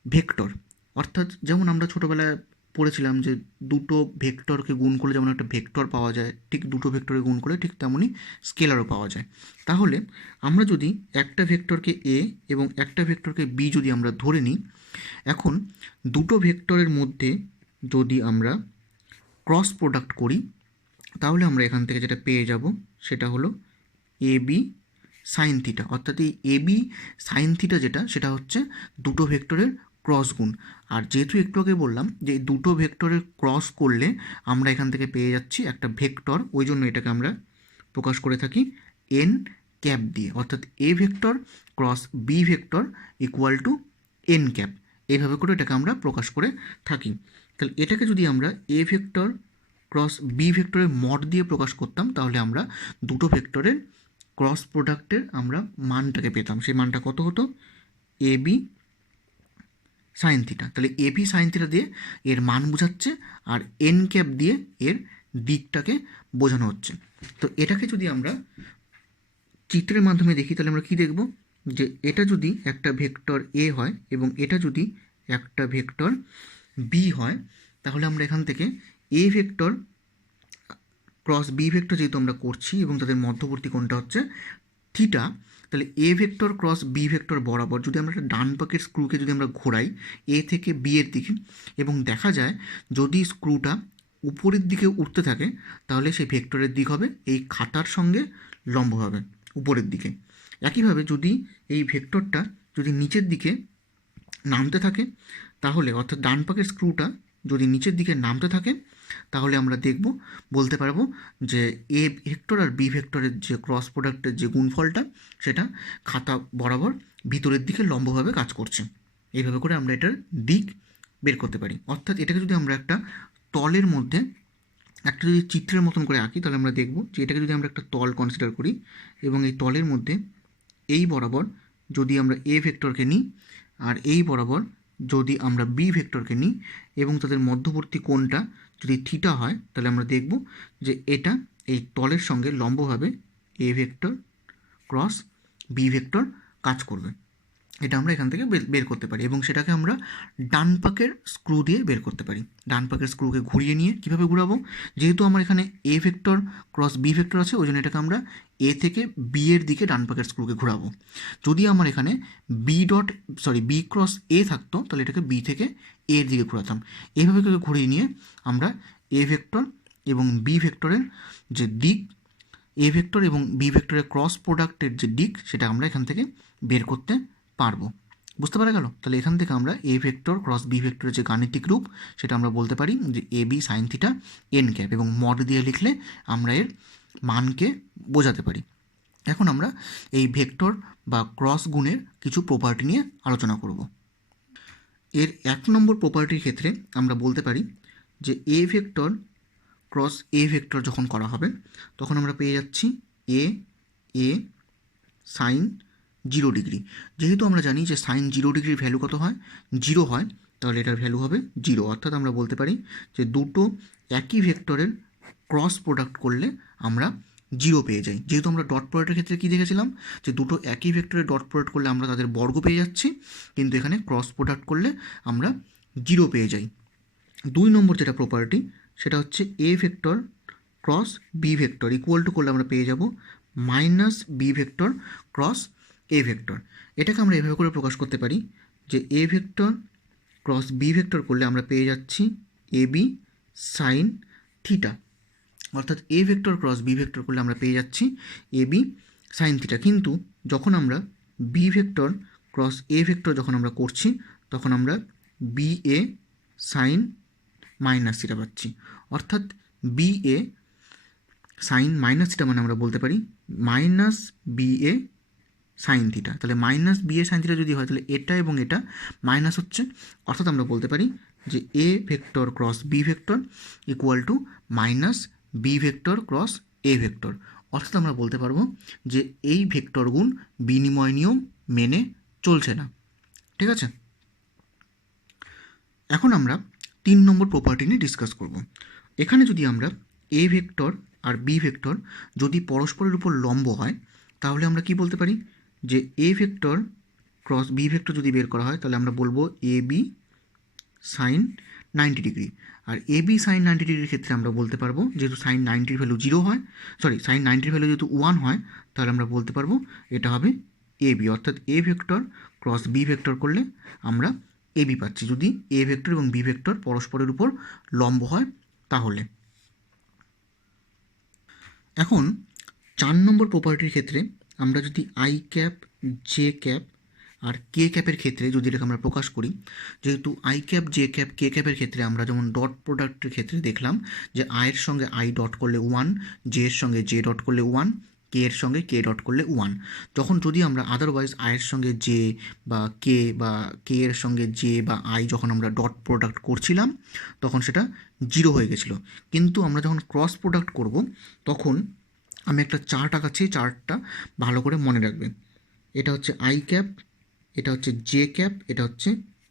ভেক্টর। অর্থাৎ যেমন আমরা ছোটোবেলায় পড়েছিলাম যে দুটো ভেক্টরকে গুণ করলে যেমন একটা ভেক্টর পাওয়া যায়, ঠিক দুটো ভেক্টরকে গুণ করলে ঠিক তেমনই স্কেলারও পাওয়া যায়। তাহলে আমরা যদি একটা ভেক্টরকে এ এবং একটা ভেক্টরকে বি যদি আমরা ধরে নিই, এখন দুটো ভেক্টরের মধ্যে যদি আমরা ক্রস প্রোডাক্ট করি তাহলে আমরা এখান থেকে যেটা পেয়ে যাব সেটা হলো এ বি সাইন থিটা। অর্থাৎ এই এ বি সাইন থিটা যেটা, সেটা হচ্ছে দুটো ভেক্টরের ক্রস গুণ। আর যেহেতু একটু আগে বললাম যে দুটো ভেক্টরের ক্রস করলে আমরা এখান থেকে পেয়ে যাচ্ছি একটা ভেক্টর, ওই জন্য এটাকে আমরা প্রকাশ করে থাকি এন ক্যাপ দিয়ে। অর্থাৎ A vector cross B vector equal to N cap, এইভাবে করে এটাকে আমরা প্রকাশ করে থাকি। তাহলে এটাকে যদি আমরা এ ভেক্টর ক্রস বি ভেক্টরের মড দিয়ে প্রকাশ করতাম তাহলে আমরা দুটো ভেক্টরের ক্রস প্রোডাক্টের আমরা মানটাকে পেতাম। সেই মানটা কত হতো? এ বি সাইন থিটা। তাহলে এ বি সাইন থিটা দিয়ে এর মান বোঝাচ্ছে, আর এন ক্যাপ দিয়ে এর দিকটাকে বোঝানো হচ্ছে। তো এটাকে যদি আমরা চিত্রের মাধ্যমে দেখি তাহলে আমরা কি দেখব, যে এটা যদি একটা ভেক্টর এ হয় এবং এটা যদি একটা ভেক্টর বি হয়, তাহলে আমরা এখান থেকে A vector cross B vector যেহেতু আমরা করছি এবং তাদের মধ্যবর্তী কোণটা হচ্ছে থিটা, তাহলে A vector cross B vector বরাবর যদি আমরা একটা ডান পাকের স্ক্রুকে যদি আমরা ঘোরাই এ থেকে বি এর দিকে এবং দেখা যায় যদি স্ক্রুটা উপরের দিকে উঠতে থাকে তাহলে সেই ভেক্টরের দিক হবে এই খাতার সঙ্গে লম্ব হবে উপরের দিকে। একইভাবে যদি এই ভেক্টরটা যদি নিচের দিকে নামতে থাকে তাহলে, অর্থাৎ ডান পাকের স্ক্রুটা যদি নিচের দিকে নামতে থাকে তাহলে আমরা দেখব, বলতে পারবো যে এ ভেক্টর আর বি ভেক্টরের যে ক্রস প্রোডাক্টের যে গুণফলটা সেটা খাতা বরাবর ভিতরের দিকে লম্বভাবে কাজ করছে। এইভাবে করে আমরা এটার দিক বের করতে পারি। অর্থাৎ এটাকে যদি আমরা একটা তলের মধ্যে একটা যদি চিত্রের মতন করে আঁকি তাহলে আমরা দেখব যে এটাকে যদি আমরা একটা তল কনসিডার করি এবং এই তলের মধ্যে এই বরাবর যদি আমরা এ ভেক্টরকে নিই আর এই বরাবর যদি আমরা বি ভেক্টরকে নিই এবং তাদের মধ্যবর্তী কোণটা যদি থিটা হয় তাহলে আমরা দেখব যে এটা এই তলের সঙ্গে লম্বভাবে A vector cross B vector কাজ করবে। এটা আমরা এখান থেকে বের করতে পারি এবং সেটাকে আমরা ডান পাকের স্ক্রু দিয়ে বের করতে পারি। ডান পাকের স্ক্রুকে ঘুরিয়ে নিয়ে কীভাবে ঘুরাবো, যেহেতু আমার এখানে A vector cross B vector আছে ওই জন্য এটাকে আমরা এ থেকে বি এর দিকে ডান পাকের স্ক্রুকে ঘোরাবো। যদি আমার এখানে বি ক্রস এ থাকতো তাহলে এটাকে বি থেকে এ এর দিকে ঘোরাতাম। এইভাবে করে ঘুরিয়ে নিয়ে আমরা এ ভেক্টর এবং বি ভেক্টরের যে দিক, এ ভেক্টর এবং বি ভেক্টরের ক্রস প্রোডাক্টের যে দিক সেটা আমরা এখান থেকে বের করতে পারবো। বুঝতে পারা গেল? তাহলে এখান থেকে আমরা এ ভেক্টর ক্রস বি ভেক্টরের যে গাণিতিক রূপ সেটা আমরা বলতে পারি যে A B sine theta N cap, এবং মড দিয়ে লিখলে আমরা এর মানকে বোঝাতে পারি। এখন আমরা এই ভেক্টর বা ক্রস গুণের কিছু প্রপার্টি নিয়ে আলোচনা করব। এর 1 নম্বর প্রপার্টির ক্ষেত্রে আমরা বলতে পারি যে A vector cross A vector যখন করা হবে তখন আমরা পেয়ে যাচ্ছি এ সাইন 0 ডিগ্রি। যেহেতু আমরা জানি যে সাইন 0 ডিগ্রির ভ্যালু কত হয়, 0 হয়, তাহলে এটার ভ্যালু হবে 0। অর্থাৎ আমরা বলতে পারি যে দুটো একই ভেক্টরের ক্রস প্রোডাক্ট করলে আমরা 0 পেয়ে যাই। যেহেতু আমরা ডট প্রোডাক্টের ক্ষেত্রে কী দেখেছিলাম যে দুটো একই ভেক্টরের ডট প্রোডাক্ট করলে আমরা তাদের বর্গ পেয়ে যাচ্ছি, কিন্তু এখানে ক্রস প্রোডাক্ট করলে আমরা 0 পেয়ে যাই। 2 নম্বর যেটা প্রপার্টি সেটা হচ্ছে A vector cross B vector equal to করলে আমরা পেয়ে যাব minus B vector cross A vector. এটাকে আমরা এভাবে করে প্রকাশ করতে পারি যে A vector cross B vector করলে আমরা পেয়ে যাচ্ছি এ বি সাইন থিটা। অর্থাৎ A vector cross B vector করলে আমরা পেয়ে যাচ্ছি এ বি সাইন থিটা, কিন্তু যখন আমরা B vector cross A vector যখন আমরা করছি তখন আমরা B A sine minus theta পাচ্ছি। অর্থাৎ B A sine minus theta মানে আমরা বলতে পারি minus B A sine theta. তাহলে minus B A sine theta যদি হয় তাহলে এটা এবং এটা মাইনাস হচ্ছে, অর্থাৎ আমরা বলতে পারি যে A vector cross B vector equal to minus B vector cross A vector. অর্থাৎ আমরা বলতে পারবো যে এই ভেক্টর গুণ বিনিময় নিয়ম মেনে চলছে না। ঠিক আছে, এখন আমরা 3 নম্বর প্রপার্টি নিয়ে ডিসকাস করব। এখানে যদি আমরা এ ভেক্টর আর বি ভেক্টর যদি পরস্পরের উপর লম্ব হয় তাহলে আমরা কি বলতে পারি যে A vector cross B vector যদি বের করা হয় তাহলে আমরা বলবো এ বি সাইন 90 ডিগ্রি। আর এ বি সাইন 90 ডিগ্রির ক্ষেত্রে আমরা বলতে পারবো যেহেতু সাইন 90 ভ্যালু 0 হয়, সাইন 90 ভ্যালু যেহেতু 1 হয়, তাহলে আমরা বলতে পারবো এটা হবে এ বি। অর্থাৎ A vector cross B vector করলে আমরা এ বি পাচ্ছি যদি এ ভেক্টর এবং বি ভেক্টর পরস্পরের উপর লম্ব হয় তাহলে। এখন 4 নম্বর প্রপার্টির ক্ষেত্রে আমরা যদি আই ক্যাপ জে ক্যাপ আর কে ক্যাপের ক্ষেত্রে যদি এটাকে আমরা প্রকাশ করি, যেহেতু আই ক্যাপ জে ক্যাপ কে ক্যাপের ক্ষেত্রে আমরা যেমন ডট প্রোডাক্টের ক্ষেত্রে দেখলাম যে আয়ের সঙ্গে আই ডট করলে 1, জে এর সঙ্গে জে ডট করলে 1, কে এর সঙ্গে কে ডট করলে 1। যখন যদি আমরা আদারওয়াইজ আয়ের সঙ্গে জে বা কে এর সঙ্গে জে বা আই যখন আমরা ডট প্রোডাক্ট করছিলাম তখন সেটা 0 হয়ে গেছিলো, কিন্তু আমরা যখন ক্রস প্রোডাক্ট করব তখন আমি একটা চার্ট আঁকাচ্ছি, চার্টটা ভালো করে মনে রাখবে। এটা হচ্ছে আই ক্যাপ, এটা হচ্ছে জে ক্যাপ, এটা হচ্ছে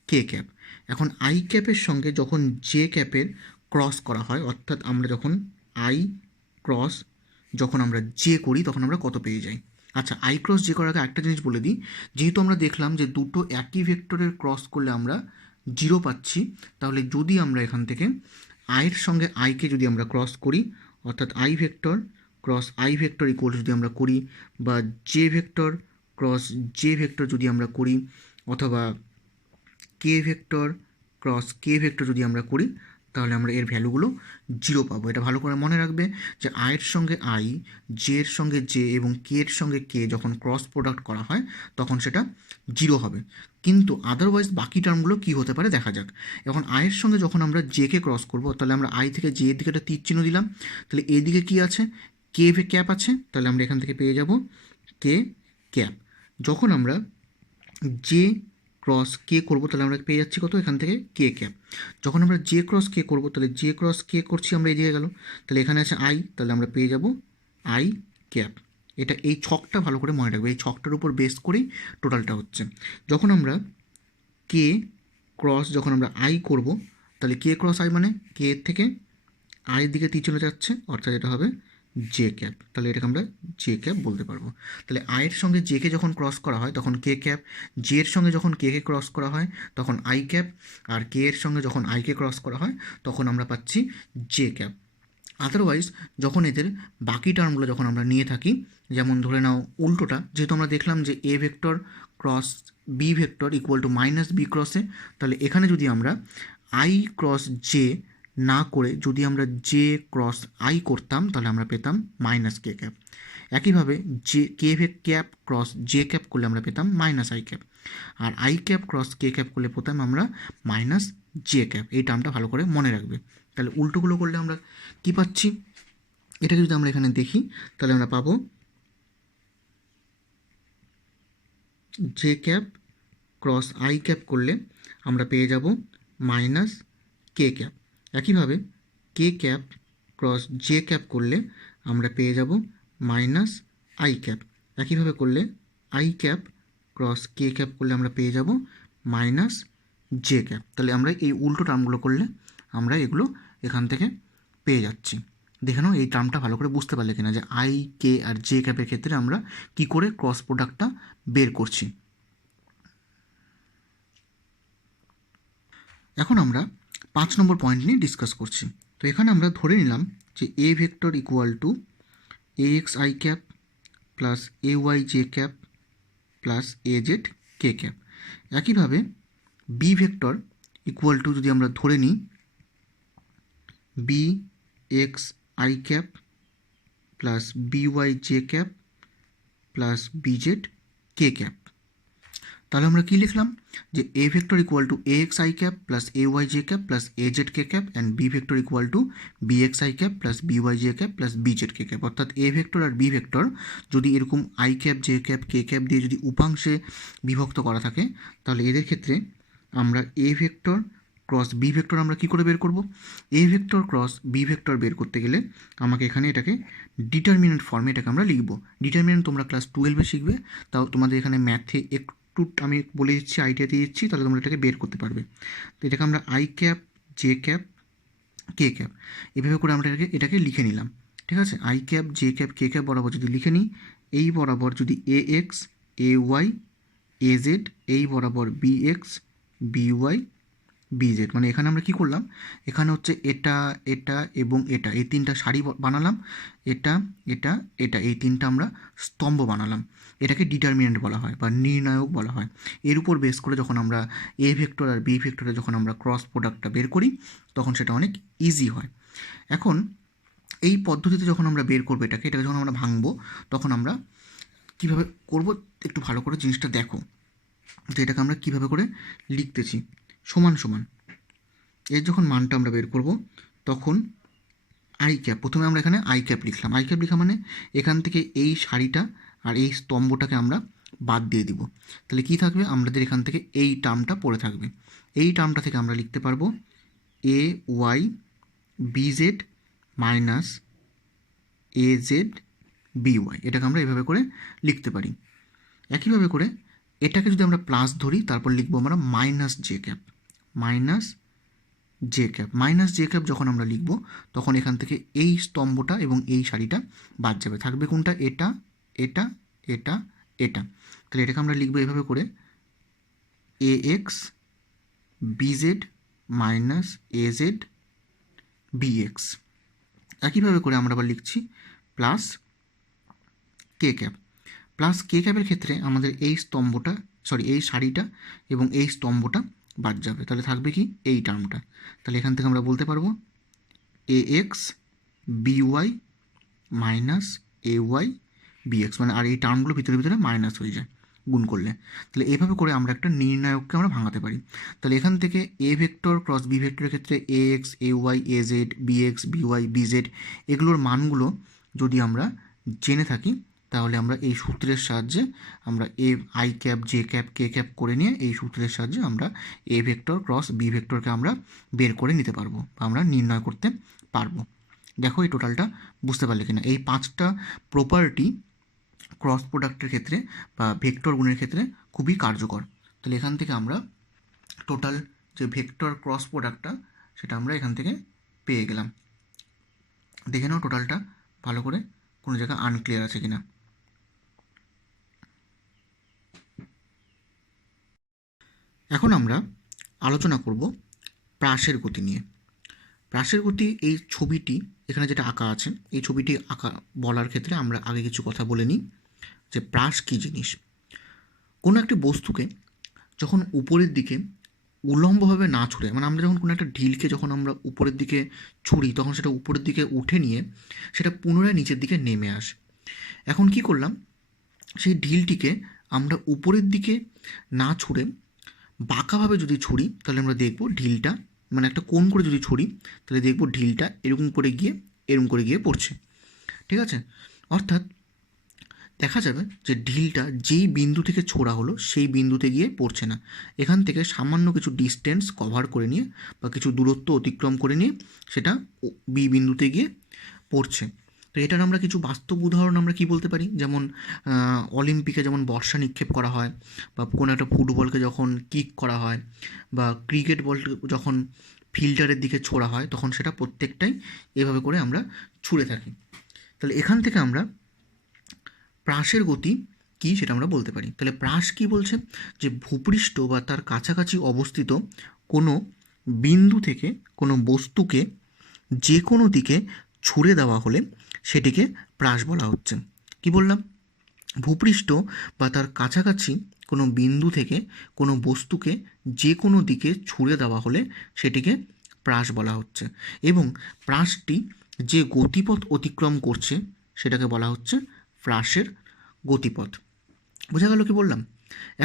কে ক্যাপ। এখন আই ক্যাপের সঙ্গে যখন জে ক্যাপের ক্রস করা হয়, অর্থাৎ আমরা যখন আই ক্রস যখন আমরা জে করি তখন আমরা কত পেয়ে যাই। আচ্ছা, আই ক্রস জে করার আগে একটা জিনিস বলে দিই, যেহেতু আমরা দেখলাম যে দুটো একই ভেক্টরের ক্রস করলে আমরা 0 পাচ্ছি, তাহলে যদি আমরা এখান থেকে আয়ের সঙ্গে আইকে যদি আমরা ক্রস করি, অর্থাৎ I vector cross I vector equal যদি আমরা করি, বা J vector cross J vector যদি আমরা করি, অথবা কে ভেক্টর ক্রস কে ভেক্টর যদি আমরা করি, তাহলে আমরা এর ভ্যালুগুলো 0 পাবো। এটা ভালো করে মনে রাখবে যে আয়ের সঙ্গে আই, জে এর সঙ্গে জে এবং কে এর সঙ্গে কে যখন ক্রস প্রোডাক্ট করা হয় তখন সেটা 0 হবে। কিন্তু আদারওয়াইজ বাকি টার্মগুলো কী হতে পারে দেখা যাক। এখন আয়ের সঙ্গে যখন আমরা জেকে ক্রস করব, তাহলে আমরা আই থেকে জে এর দিকে একটা তীর চিহ্ন দিলাম, তাহলে এদিকে কী আছে, কে ক্যাপ আছে, তাহলে আমরা এখান থেকে পেয়ে যাব কে ক্যাপ। যখন আমরা জে ক্রস কে করবো তাহলে আমরা পেয়ে যাচ্ছি কত, এখান থেকে কে ক্যাপ। যখন আমরা জে ক্রস কে করবো তাহলে জে ক্রস কে করছি আমরা এদিকে গেল, তাহলে এখানে আছে আই, তাহলে আমরা পেয়ে যাব আই ক্যাপ। এটা এই ছকটা ভালো করে মনে রাখবে, এই ছকটার উপর বেস করেই টোটালটা হচ্ছে। যখন আমরা কে ক্রস যখন আমরা আই করব, তাহলে কে ক্রস আই মানে কে থেকে আয়ের দিকে তীর চলে যাচ্ছে, অর্থাৎ এটা হবে জে ক্যাপ। তাহলে এটাকে আমরা জে ক্যাপ বলতে পারবো। তাহলে আয়ের সঙ্গে জে কে যখন ক্রস করা হয় তখন কে ক্যাপ, জে এর সঙ্গে যখন কে কে ক্রস করা হয় তখন আই ক্যাপ, আর কে এর সঙ্গে যখন আই কে ক্রস করা হয় তখন আমরা পাচ্ছি জে ক্যাপ। আদারওয়াইজ যখন এদের বাকি টার্মগুলো যখন আমরা নিয়ে থাকি, যেমন ধরে নাও উল্টোটা, যেহেতু আমরা দেখলাম যে A vector cross B vector equal to minus B ক্রসে, তাহলে এখানে যদি আমরা আই ক্রস জে না করে যদি আমরা জে ক্রস আই করতাম তাহলে আমরা পেতাম মাইনাস কে ক্যাপ। একইভাবে J K cap cross J cap করলে আমরা পেতাম মাইনাস আই ক্যাপ, আর I cap cross K cap করলে পেতাম আমরা মাইনাস জে ক্যাপ। এই টার্মটা ভালো করে মনে রাখবে। তাহলে উল্টোগুলো করলে আমরা কী পাচ্ছি, এটাকে যদি আমরা এখানে দেখি তাহলে আমরা পাবো J cap cross I cap করলে আমরা পেয়ে যাব মাইনাস কে ক্যাপ। একইভাবে কে ক্যাপ ক্রস জে ক্যাপ করলে আমরা পেয়ে যাব মাইনাস আই ক্যাপ। একইভাবে করলে I cap cross K cap করলে আমরা পেয়ে যাব মাইনাস জে ক্যাপ। তাহলে আমরা এই উল্টো টার্মগুলো করলে আমরা এগুলো এখান থেকে পেয়ে যাচ্ছি। দেখে নাও এই টার্মটা ভালো করে বুঝতে পারলে কিনা যে আই কে আর জে ক্যাপের ক্ষেত্রে আমরা কি করে ক্রস প্রোডাক্টটা বের করছি। এখন আমরা 5 নম্বর পয়েন্ট নিয়ে ডিসকাস করছি। তো এখানে আমরা ধরে নিলাম যে A vector equal to A X I cap plus A Y J cap plus A Z K cap. একইভাবে বি ভেক্টর ইকুয়াল টু যদি আমরা ধরে নিই B X I cap plus B Y J cap plus B Z K cap. তাহলে আমরা কী লিখলাম, যে A vector equal to A X I cap plus A Y J cap plus A Z K cap and B vector equal to B X I cap plus B Y J cap plus B Z K cap. অর্থাৎ A vector আর B vector যদি এরকম I cap J cap K cap দিয়ে যদি উপাংশে বিভক্ত করা থাকে, তাহলে এদের ক্ষেত্রে আমরা A vector cross B vector আমরা কী করে বের করব? A vector cross B vector বের করতে গেলে আমাকে এখানে এটাকে ডিটারমিনেন্ট ফর্মে এটাকে আমরা লিখব। ডিটারমিনেন্ট তোমরা ক্লাস 12-এ শিখবে, তাও তোমাদের এখানে ম্যাথে একটু আমি বলে দিচ্ছি, আইডিয়া দিয়ে দিচ্ছি, তাহলে তোমরা এটাকে বের করতে পারবে। তো এটাকে আমরা I cap J cap K cap এভাবে করে আমরা এটাকে লিখে নিলাম। ঠিক আছে, I cap J cap K cap বরাবর যদি লিখে নিই, এই বরাবর যদি A X A Y A Z, এই বরাবর B X B Y B Z, মানে এখানে আমরা কি করলাম, এখানে হচ্ছে এটা এটা এবং এটা, এই তিনটা সারি বানালাম, এটা এটা এটা, এই তিনটা আমরা স্তম্ভ বানালাম। এটাকে ডিটারমিনেন্ট বলা হয় বা নির্ণায়ক বলা হয়। এর উপর বেস করে যখন আমরা এ ভেক্টর আর বি ভেক্টরে যখন আমরা ক্রস প্রোডাক্টটা বের করি, তখন সেটা অনেক ইজি হয়। এখন এই পদ্ধতিতে যখন আমরা বের করবো এটাকে যখন আমরা ভাঙবো, তখন আমরা কীভাবে করব একটু ভালো করে জিনিসটা দেখো, যে এটাকে আমরা কীভাবে করে লিখতেছি। সমান সমান এর যখন মানটা আমরা বের করব, তখন আই ক্যাপ, প্রথমে আমরা এখানে আই ক্যাপ লিখলাম। আই ক্যাপ লেখা মানে এখান থেকে এই সারিটা আর এই স্তম্ভটাকে আমরা বাদ দিয়ে দিব। তাহলে কি থাকবে, আমাদের এখান থেকে এই টার্মটা পড়ে থাকবে। এই টার্মটা থেকে আমরা লিখতে পারবো A Y B Z minus A Z B Y, এটাকে আমরা এভাবে করে লিখতে পারি। একইভাবে করে এটাকে যদি আমরা প্লাস ধরি, তারপর লিখবো আমরা minus J cap, minus J cap. Minus J cap যখন আমরা লিখব, তখন এখান থেকে এই স্তম্ভটা এবং এই সারিটা বাদ যাবে, থাকবে কোনটা, এটা এটা এটা এটা। তাহলে এটাকে আমরা লিখবো এভাবে করে A X B Z minus A Z B X. একইভাবে করে আমরা আবার লিখছি plus K cap. Plus K ক্যাপের ক্ষেত্রে আমাদের এই স্তম্ভটা, এই সারিটা এবং এই স্তম্ভটা বাদ যাবে, তাহলে থাকবে কি এই টার্মটা। তাহলে এখান থেকে আমরা বলতে পারবো এ এক্স বি ওয়াই মাইনাস এ ওয়াই বি এক্স, মানে আর এই টার্মগুলো ভিতরে ভিতরে মাইনাস হয়ে যায় গুণ করলে। তাহলে এভাবে করে আমরা একটা নির্ণায়ককে আমরা ভাঙাতে পারি। তাহলে এখান থেকে এ ভেক্টর ক্রস বি ভেক্টরের ক্ষেত্রে A X A Y A Z B X B Y B Z, এগুলোর মানগুলো যদি আমরা জেনে থাকি, তাহলে আমরা এই সূত্রের সাহায্যে আমরা A I cap J cap K cap করে নিয়ে এই সূত্রের সাহায্যে আমরা এ ভেক্টর ক্রস বি ভেক্টরকে আমরা বের করে নিতে পারবো বা আমরা নির্ণয় করতে পারবো। দেখো এই টোটালটা বুঝতে পারলে কিনা। এই 5টা প্রপার্টি ক্রস প্রোডাক্টের ক্ষেত্রে বা ভেক্টর গুণের ক্ষেত্রে খুবই কার্যকর। তাহলে এখান থেকে আমরা টোটাল যে ভেক্টর ক্রস প্রোডাক্টটা সেটা আমরা এখান থেকে পেয়ে গেলাম। দেখে নাও টোটালটা ভালো করে, কোনো জায়গায় আনক্লিয়ার আছে কিনা। এখন আমরা আলোচনা করব প্রাসের গতি নিয়ে। প্রাসের গতি, এই ছবিটি এখানে যেটা আঁকা আছে, এই ছবিটি আঁকা বলার ক্ষেত্রে আমরা আগে কিছু কথা বলে নিই যে প্রাস কী জিনিস। কোনো একটি বস্তুকে যখন উপরের দিকে উলম্বভাবে না ছুঁড়ে, মানে আমরা যখন কোনো একটা ঢিলকে যখন আমরা উপরের দিকে ছুঁড়ি, তখন সেটা উপরের দিকে উঠে নিয়ে সেটা পুনরায় নিচের দিকে নেমে আসে। এখন কি করলাম, সেই ঢিলটিকে আমরা উপরের দিকে না ছুঁড়ে বাঁকাভাবে যদি ছুঁড়ি, তাহলে আমরা দেখব ঢিলটা, মানে একটা কোণ করে যদি ছুঁড়ি, তাহলে দেখব ঢিলটা এরকম করে গিয়ে পড়ছে। ঠিক আছে, অর্থাৎ দেখা যাবে যে ঢিলটা যেই বিন্দু থেকে ছোড়া হলো সেই বিন্দুতে গিয়ে পড়ছে না, এখান থেকে সামান্য কিছু ডিস্টেন্স কভার করে নিয়ে বা কিছু দূরত্ব অতিক্রম করে নিয়ে সেটা বি বিন্দুতে গিয়ে পড়ছে। তো এটার আমরা কিছু বাস্তব উদাহরণ আমরা কি বলতে পারি, যেমন অলিম্পিকে যেমন বর্ষা নিক্ষেপ করা হয়, বা কোনো একটা ফুটবলকে যখন কিক করা হয়, বা ক্রিকেট বল যখন ফিল্ডারের দিকে ছোড়া হয়, তখন সেটা প্রত্যেকটাই এভাবে করে আমরা ছুঁড়ে থাকি। তাহলে এখান থেকে আমরা প্রাসের গতি কী সেটা আমরা বলতে পারি। তাহলে প্রাস কী বলছে, যে ভূপৃষ্ঠ বা তার কাছাকাছি অবস্থিত কোনো বিন্দু থেকে কোনো বস্তুকে যে কোনো দিকে ছুঁড়ে দেওয়া হলে সেটিকে প্রাস বলা হচ্ছে। কি বললাম, ভূপৃষ্ঠ বা তার কাছাকাছি কোনো বিন্দু থেকে কোনো বস্তুকে যে কোনো দিকে ছুঁড়ে দেওয়া হলে সেটিকে প্রাস বলা হচ্ছে, এবং প্রাসটি যে গতিপথ অতিক্রম করছে সেটাকে বলা হচ্ছে প্রাসের গতিপথ। বোঝা গেল কি বললাম?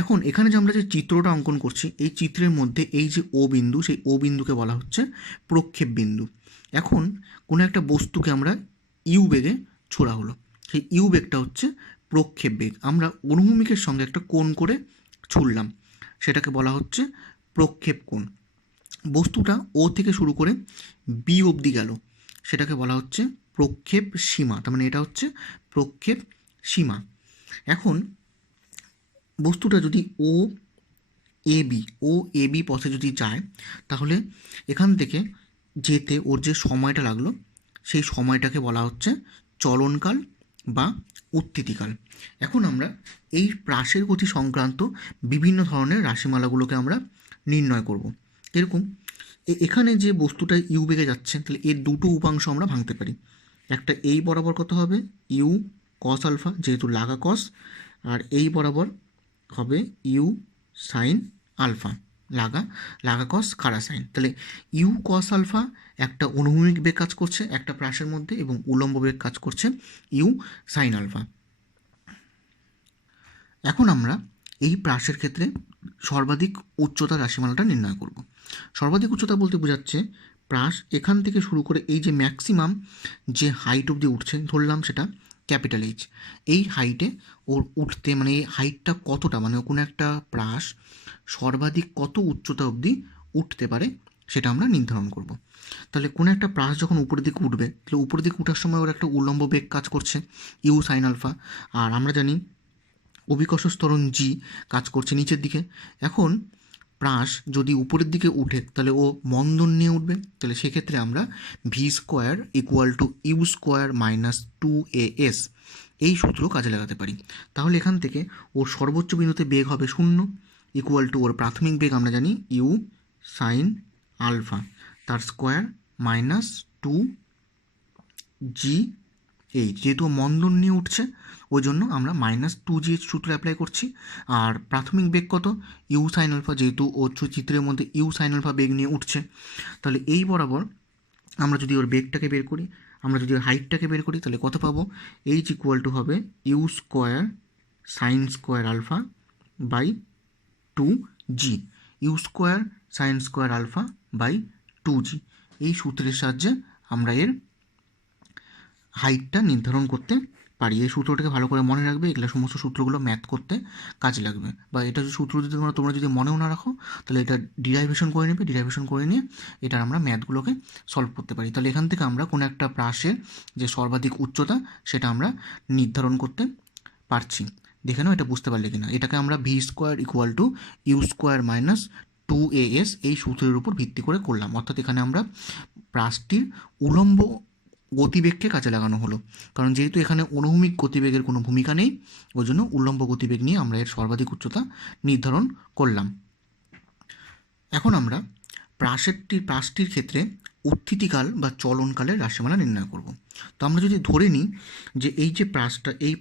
এখন এখানে যে আমরা যে চিত্রটা অঙ্কন করছি, এই চিত্রের মধ্যে এই যে ও বিন্দু, সেই ও বিন্দুকে বলা হচ্ছে প্রক্ষেপ বিন্দু। এখন কোনো একটা বস্তুকে আমরা ইউ বেগে ছোড়া হলো, সেই ইউ বেগটা হচ্ছে প্রক্ষেপ বেগ। আমরা অনুভূমিকের সঙ্গে একটা কোণ করে ছুড়লাম, সেটাকে বলা হচ্ছে প্রক্ষেপ কোণ। বস্তুটা ও থেকে শুরু করে বি অবধি গেল, সেটাকে বলা হচ্ছে প্রক্ষেপ সীমা। তার মানে এটা হচ্ছে প্রক্ষেপ সীমা। এখন বস্তুটা যদি ও এ বি পথে যদি যায়, তাহলে এখান থেকে যেতে ওর যে সময়টা লাগলো, সেই সময়টাকে বলা হচ্ছে চলনকাল বা উত্থিতিকাল। এখন আমরা এই প্রাসের গতি সংক্রান্ত বিভিন্ন ধরনের রাশিমালাগুলোকে আমরা নির্ণয় করব। এরকম এখানে যে বস্তুটা ইউ বেগে যাচ্ছে, তাহলে এর দুটো উপাংশ আমরা ভাঙতে পারি। একটা এই বরাবর কত হবে ইউ কস আলফা, যেহেতু লাগা কস, আর এই বরাবর হবে ইউ সাইন আলফা, লাগা কস খাড়া সাইন। তাহলে ইউ কস আলফা একটা অনুভূমিক বেগ কাজ করছে একটা প্রাসের মধ্যে, এবং উলম্ব বেগ কাজ করছে ইউ সাইন আলফা। এখন আমরা এই প্রাসের ক্ষেত্রে সর্বাধিক উচ্চতা রাশিমালাটা নির্ণয় করব। সর্বাধিক উচ্চতা বলতে বোঝাচ্ছে প্রাস এখান থেকে শুরু করে এই যে ম্যাক্সিমাম যে হাইট অবধি উঠছে, ধরলাম সেটা ক্যাপিটাল এইচ, এই হাইটে ওর উঠতে মানে এই হাইটটা কতটা, মানে কোনো একটা প্রাস সর্বাধিক কত উচ্চতা অবধি উঠতে পারে সেটা আমরা নির্ধারণ করব। তাহলে কোনো একটা প্রাস যখন উপরের দিকে উঠবে, তাহলে উপরের দিকে ওঠার সময় ওর একটা উলম্ব বেগ কাজ করছে ইউ সাইন আলফা, আর আমরা জানি অভিকর্ষ ত্বরণ জি কাজ করছে নিচের দিকে। এখন প্রাস যদি উপরের দিকে উঠে তাহলে ও মন্দন নিয়ে উঠবে, তাহলে সেক্ষেত্রে আমরা V square equal to U square minus 2as এই সূত্র কাজে লাগাতে পারি। তাহলে এখান থেকে ওর সর্বোচ্চ বিন্দুতে বেগ হবে 0 ইকুয়াল টু ওর প্রাথমিক বেগ আমরা জানি ইউ সাইন আলফা, তার স্কোয়ার মাইনাস 2g এইচ, যেহেতু মন্দন নিয়ে উঠছে ওই জন্য আমরা মাইনাস 2g সূত্র অ্যাপ্লাই করছি। আর প্রাথমিক বেগ কত ইউ সাইন আলফা, যেহেতু ও চিত্রের মধ্যে ইউ সাইন আলফা বেগ নিয়ে উঠছে, তাহলে এই বরাবর আমরা যদি ওর বেগটাকে বের করি, আমরা যদি ওর হাইটটাকে বের করি, তাহলে কত পাবো এইচ ইকুয়াল টু হবে U square sine square alpha by 2g, U square sine square alpha by 2g। এই সূত্রের সাহায্যে আমরা এর হাইটটা নির্ধারণ করতে পারি। এই সূত্রটাকে ভালো করে মনে রাখবে, এগুলো সমস্ত সূত্রগুলো ম্যাথ করতে কাজে লাগবে। বা এটা যে সূত্র যদি তোমরা যদি মনেও না রাখো, তাহলে এটা ডিরাইভেশন করে নেবে, ডিরাইভেশন করে নিয়ে এটার আমরা ম্যাথগুলোকে সলভ করতে পারি। তাহলে এখান থেকে আমরা কোনো একটা প্রাসের যে সর্বাধিক উচ্চতা সেটা আমরা নির্ধারণ করতে পারছি। দেখে নাও এটা বুঝতে পারলে কিনা। এটাকে আমরা V square equal to U square minus 2as এই সূত্রের উপর ভিত্তি করে করলাম। অর্থাৎ এখানে আমরা প্রাসটির উলম্ব গতিবেগকে কাজে লাগানো হলো, কারণ যেহেতু এখানে অনুভূমিক গতিবেগের কোনো ভূমিকা নেই, ওই জন্য উল্লম্ব গতিবেগ নিয়ে আমরা এর সর্বাধিক উচ্চতা নির্ধারণ করলাম। এখন আমরা প্রাসটির ক্ষেত্রে উত্থিতিকাল বা চলনকালের রাশিমালা নির্ণয় করব। তো আমরা যদি ধরে নিই যে এই যে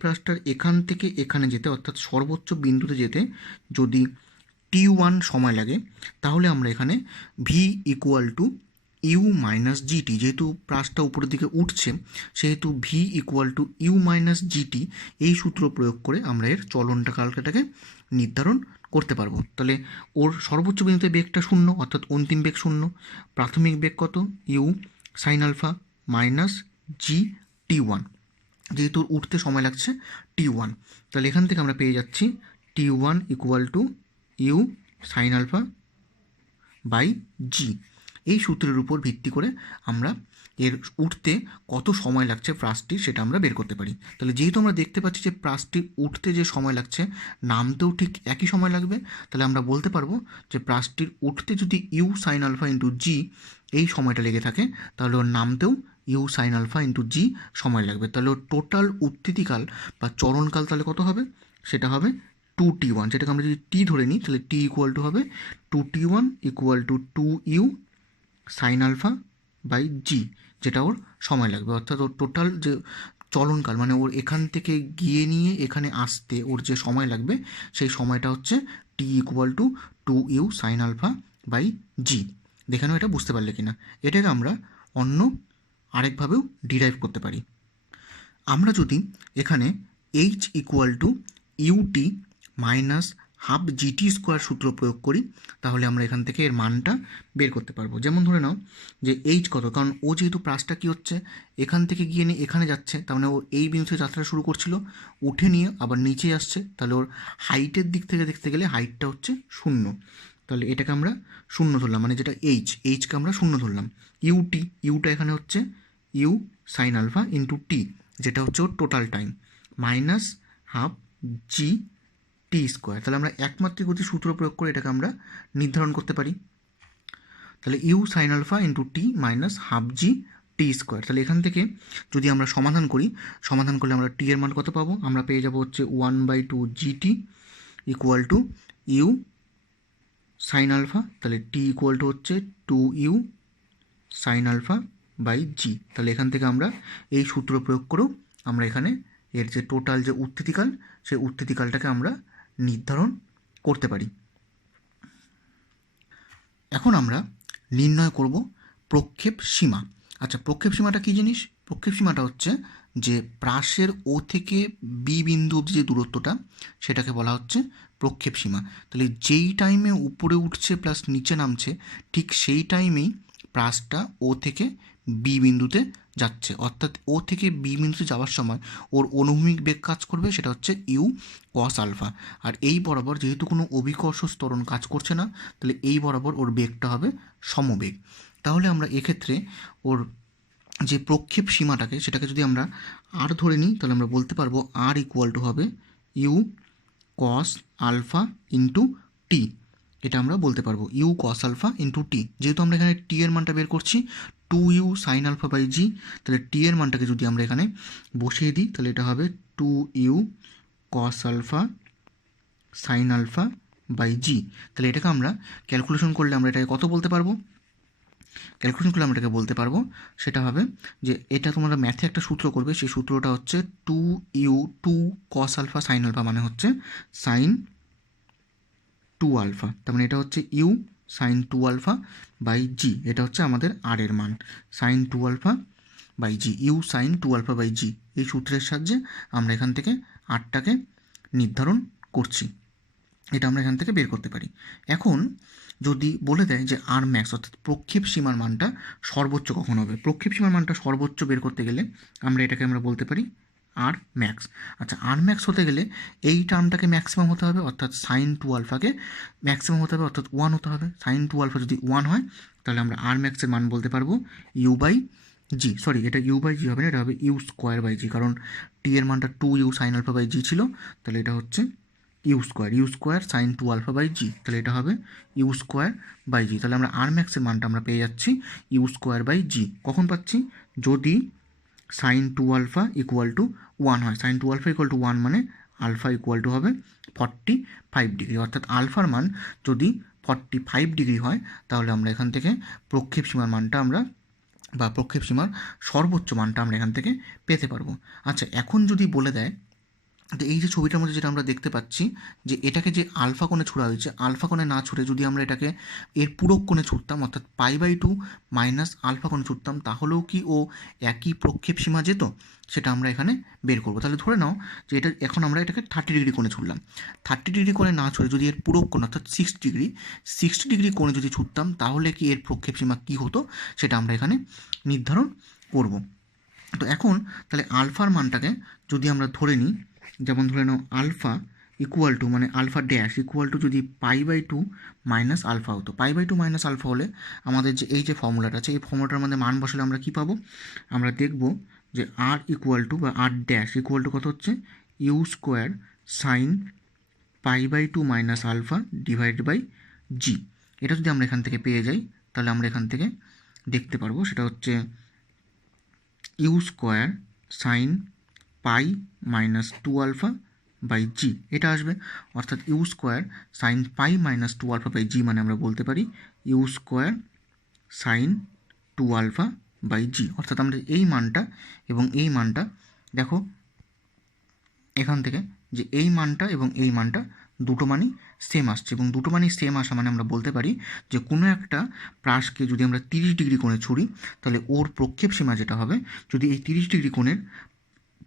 প্রাসটার এখান থেকে এখানে যেতে, অর্থাৎ সর্বোচ্চ বিন্দুতে যেতে যদি t1 সময় লাগে, তাহলে আমরা এখানে V equal to U minus GT, যেহেতু প্রাসটা উপরের দিকে উঠছে সেহেতু V equal to U minus GT এই সূত্র প্রয়োগ করে আমরা এর কালটাকে নির্ধারণ করতে পারবো। তাহলে ওর সর্বোচ্চ বিন্দুতে বেগটা 0, অর্থাৎ অন্তিম বেগ 0, প্রাথমিক বেগ কত U sine alpha minus G t1, যেহেতু উঠতে সময় লাগছে t1, তাহলে এখান থেকে আমরা পেয়ে যাচ্ছি t1 equal to U sine alpha by G. এই সূত্রের উপর ভিত্তি করে আমরা এর উঠতে কত সময় লাগছে প্রাসটির সেটা আমরা বের করতে পারি। তাহলে যেহেতু আমরা দেখতে পাচ্ছি যে প্রাসটির উঠতে যে সময় লাগছে নামতেও ঠিক একই সময় লাগবে, তাহলে আমরা বলতে পারবো যে প্রাসটির উঠতে যদি ইউ সাইন আলফা ইন্টু জি এই সময়টা লেগে থাকে, তাহলে ওর নামতেও ইউ সাইন আলফা ইন্টু জি সময় লাগবে। তাহলে ওর টোটাল উত্থিতিকাল বা চলনকাল তাহলে কত হবে, সেটা হবে 2t1, যেটাকে আমরা যদি টি ধরে নিই তাহলে টি ইকুয়াল টু হবে 2t1 equal to 2u sine alpha by G, যেটা ওর সময় লাগবে। অর্থাৎ ওর টোটাল যে চলনকাল মানে ওর এখান থেকে গিয়ে নিয়ে এখানে আসতে ওর যে সময় লাগবে সেই সময়টা হচ্ছে T equal to 2u sine alpha by G. দেখানো এটা বুঝতে পারলে কিনা। এটাকে আমরা অন্য আরেকভাবেও ডিরাইভ করতে পারি। আমরা যদি এখানে H equal to UT minus half GT square সূত্র প্রয়োগ করি তাহলে আমরা এখান থেকে এর মানটা বের করতে পারবো। যেমন ধরে নাও যে এইচ কত, কারণ ও যেহেতু প্রাসটা কী হচ্ছে এখান থেকে গিয়ে নিয়ে এখানে যাচ্ছে, তার মানে ও এই বিন্দু থেকে যাত্রা শুরু করছিল, উঠে নিয়ে আবার নিচে আসছে, তাহলে ওর হাইটের দিক থেকে দেখতে গেলে হাইটটা হচ্ছে 0, তাহলে এটাকে আমরা 0 ধরলাম, মানে যেটা এইচকে আমরা 0 ধরলাম। ইউটা এখানে হচ্ছে ইউ সাইন আলফা ইন্টু টি, যেটা হচ্ছে ওর total time, minus half G T square. তাহলে আমরা একমাত্রিক গতির সূত্র প্রয়োগ করে এটাকে আমরা নির্ধারণ করতে পারি। তাহলে U sine alpha into T minus half G T square. তাহলে এখান থেকে যদি আমরা সমাধান করলে আমরা টি এর মান কত পাবো, আমরা পেয়ে যাবো হচ্ছে 1/2 GT equal to U sine alpha, তাহলে টি ইকুয়াল টু হচ্ছে 2u sine alpha by G. তাহলে এখান থেকে আমরা এই সূত্র প্রয়োগ করেও আমরা এখানে এর যে টোটাল যে উত্থিতিকাল, সেই উত্থিতিকালটাকে আমরা নির্ধারণ করতে পারি। এখন আমরা নির্ণয় করব প্রক্ষেপ সীমা। আচ্ছা, প্রক্ষেপ সীমাটা কী জিনিস? প্রক্ষেপ সীমাটা হচ্ছে যে প্রাসের ও থেকে বি বিন্দু অবধি যে দূরত্বটা, সেটাকে বলা হচ্ছে প্রক্ষেপ সীমা। তাহলে যেই টাইমে উপরে উঠছে প্লাস নিচে নামছে, ঠিক সেই টাইমেই প্রাসটা ও থেকে বি বিন্দুতে যাচ্ছে, অর্থাৎ ও থেকে বি বিন্দুতে যাওয়ার সময় ওর অনুভূমিক বেগ কাজ করবে, সেটা হচ্ছে ইউ কস আলফা। আর এই বরাবর যেহেতু কোনো অভিকর্ষ ত্বরণ কাজ করছে না, তাহলে এই বরাবর ওর বেগটা হবে সমবেগ। তাহলে আমরা এক্ষেত্রে ওর যে প্রক্ষেপ সীমাটাকে, সেটাকে যদি আমরা আর ধরে নিই, তাহলে আমরা বলতে পারবো আর ইকুয়াল টু হবে ইউ কস আলফা ইন্টু টি। এটা আমরা বলতে পারবো ইউ কস আলফা ইন্টু টি। যেহেতু আমরা এখানে টি এর মানটা বের করছি 2u sine alpha by G, তাহলে টি এর মানটাকে যদি আমরা এখানে বসিয়ে দিই, তাহলে এটা হবে 2u cos alpha sine alpha by G. তাহলে এটাকে আমরা ক্যালকুলেশন করলে আমরা এটাকে কত বলতে পারবো? ক্যালকুলেশন করলে আমরা এটাকে বলতে পারবো, সেটা হবে যে এটা তোমরা ম্যাথে একটা সূত্র করবে, সেই সূত্রটা হচ্ছে 2u 2 কস আলফা সাইন আলফা মানে হচ্ছে সাইন 2 আলফা, তার মানে এটা হচ্ছে U sine 2 alpha by G. এটা হচ্ছে আমাদের আর এর মান, sine 2 alpha by G, U sine 2 alpha by G. এই সূত্রের সাহায্যে আমরা এখান থেকে আরটাকে নির্ধারণ করছি, এটা আমরা এখান থেকে বের করতে পারি। এখন যদি বলে দেয় যে আর ম্যাক্স, অর্থাৎ প্রক্ষেপ সীমার মানটা সর্বোচ্চ কখন হবে, প্রক্ষেপ সীমার মানটা সর্বোচ্চ বের করতে গেলে এটাকে আমরা বলতে পারি আর ম্যাক্স। আচ্ছা, আর ম্যাক্স হতে গেলে এই টার্মটাকে ম্যাক্সিমাম হতে হবে, অর্থাৎ সাইন 2 আলফাকে ম্যাক্সিমাম হতে হবে, অর্থাৎ 1 হতে হবে। সাইন 2 আলফা যদি 1 হয়, তাহলে আমরা আর ম্যাক্সের মান বলতে পারবো ইউ বাই জি, সরি এটা ইউ বাই জি হবে না, এটা হবে ইউ স্কোয়ার বাই জি, কারণ টি এর মানটা 2u সাইন আলফা বাই জি ছিল, তাহলে এটা হচ্ছে U square sine 2 alpha by G, তাহলে এটা হবে ইউ স্কোয়ার বাই জি। তাহলে আমরা আর ম্যাক্সের মানটা আমরা পেয়ে যাচ্ছি ইউ স্কোয়ার বাই জি। কখন পাচ্ছি? যদি সাইন 2 আলফা ইকুয়াল টু 1 হয়। সাইন 2 আলফা ইকুয়াল টু 1 মানে আলফা ইকুয়াল টু হবে 45 ডিগ্রি, অর্থাৎ আলফার মান যদি 45 ডিগ্রি হয়, তাহলে আমরা এখান থেকে প্রক্ষেপ সীমার মানটা প্রক্ষেপ সীমার সর্বোচ্চ মানটা আমরা এখান থেকে পেতে পারবো। আচ্ছা, এখন যদি বলে দেয় তো এই যে ছবিটার মধ্যে যেটা আমরা দেখতে পাচ্ছি, যে এটাকে যে আলফা কোণে ছোড়া হয়েছে, আলফা কোণে না ছুড়ে যদি আমরা এটাকে এর পূরক কোণে ছুটতাম, অর্থাৎ π/2 মাইনাস আলফা কোণে ছুটতাম, তাহলেও কি ও একই প্রক্ষেপ সীমা যেত? সেটা আমরা এখানে বের করবো। তাহলে ধরে নাও যে এটা এখন আমরা এটাকে 30 ডিগ্রি কোণে ছুড়লাম, 30 ডিগ্রি কোণে না ছুড়ে যদি এর পূরক কোণ অর্থাৎ 60 ডিগ্রি কোণে যদি ছুটতাম, তাহলে কি এর প্রক্ষেপ সীমা কী হতো, সেটা আমরা এখানে নির্ধারণ করব। তো এখন তাহলে আলফার মানটাকে যদি আমরা ধরে নিই, যেমন ধরে নাও আলফা ইকুয়াল টু মানে আলফা ড্যাশ ইকুয়াল টু যদি π/2 মাইনাস আলফা হতো, π/2 মাইনাস আলফা হলে আমাদের যে এই যে ফর্মুলাটা আছে, এই ফর্মুলাটার মধ্যে মান বসালে আমরা কী পাবো? আমরা দেখব যে আর ইকুয়াল টু বা আর ড্যাশ ইকুয়াল টু কত হচ্ছে U square sine π/2 minus alpha divided by G. এটা যদি আমরা এখান থেকে পেয়ে যাই, তাহলে আমরা এখান থেকে দেখতে পারবো সেটা হচ্ছে U square sine pi minus 2 alpha by G, এটা আসবে। অর্থাৎ U square sine pi minus 2 alpha by G মানে আমরা বলতে পারি U square sine 2 alpha by G. অর্থাৎ আমরা এই মানটা এবং এই মানটা দেখো এখান থেকে, যে এই মানটা এবং এই মানটা দুটো মানই সেম আসছে, এবং দুটো মানই সেম আসা মানে আমরা বলতে পারি যে কোনো একটা প্রাসকে যদি আমরা 30 ডিগ্রি কোণে ছুড়ি, তাহলে ওর প্রক্ষেপ সীমা যেটা হবে, যদি এই 30 ডিগ্রি কোণের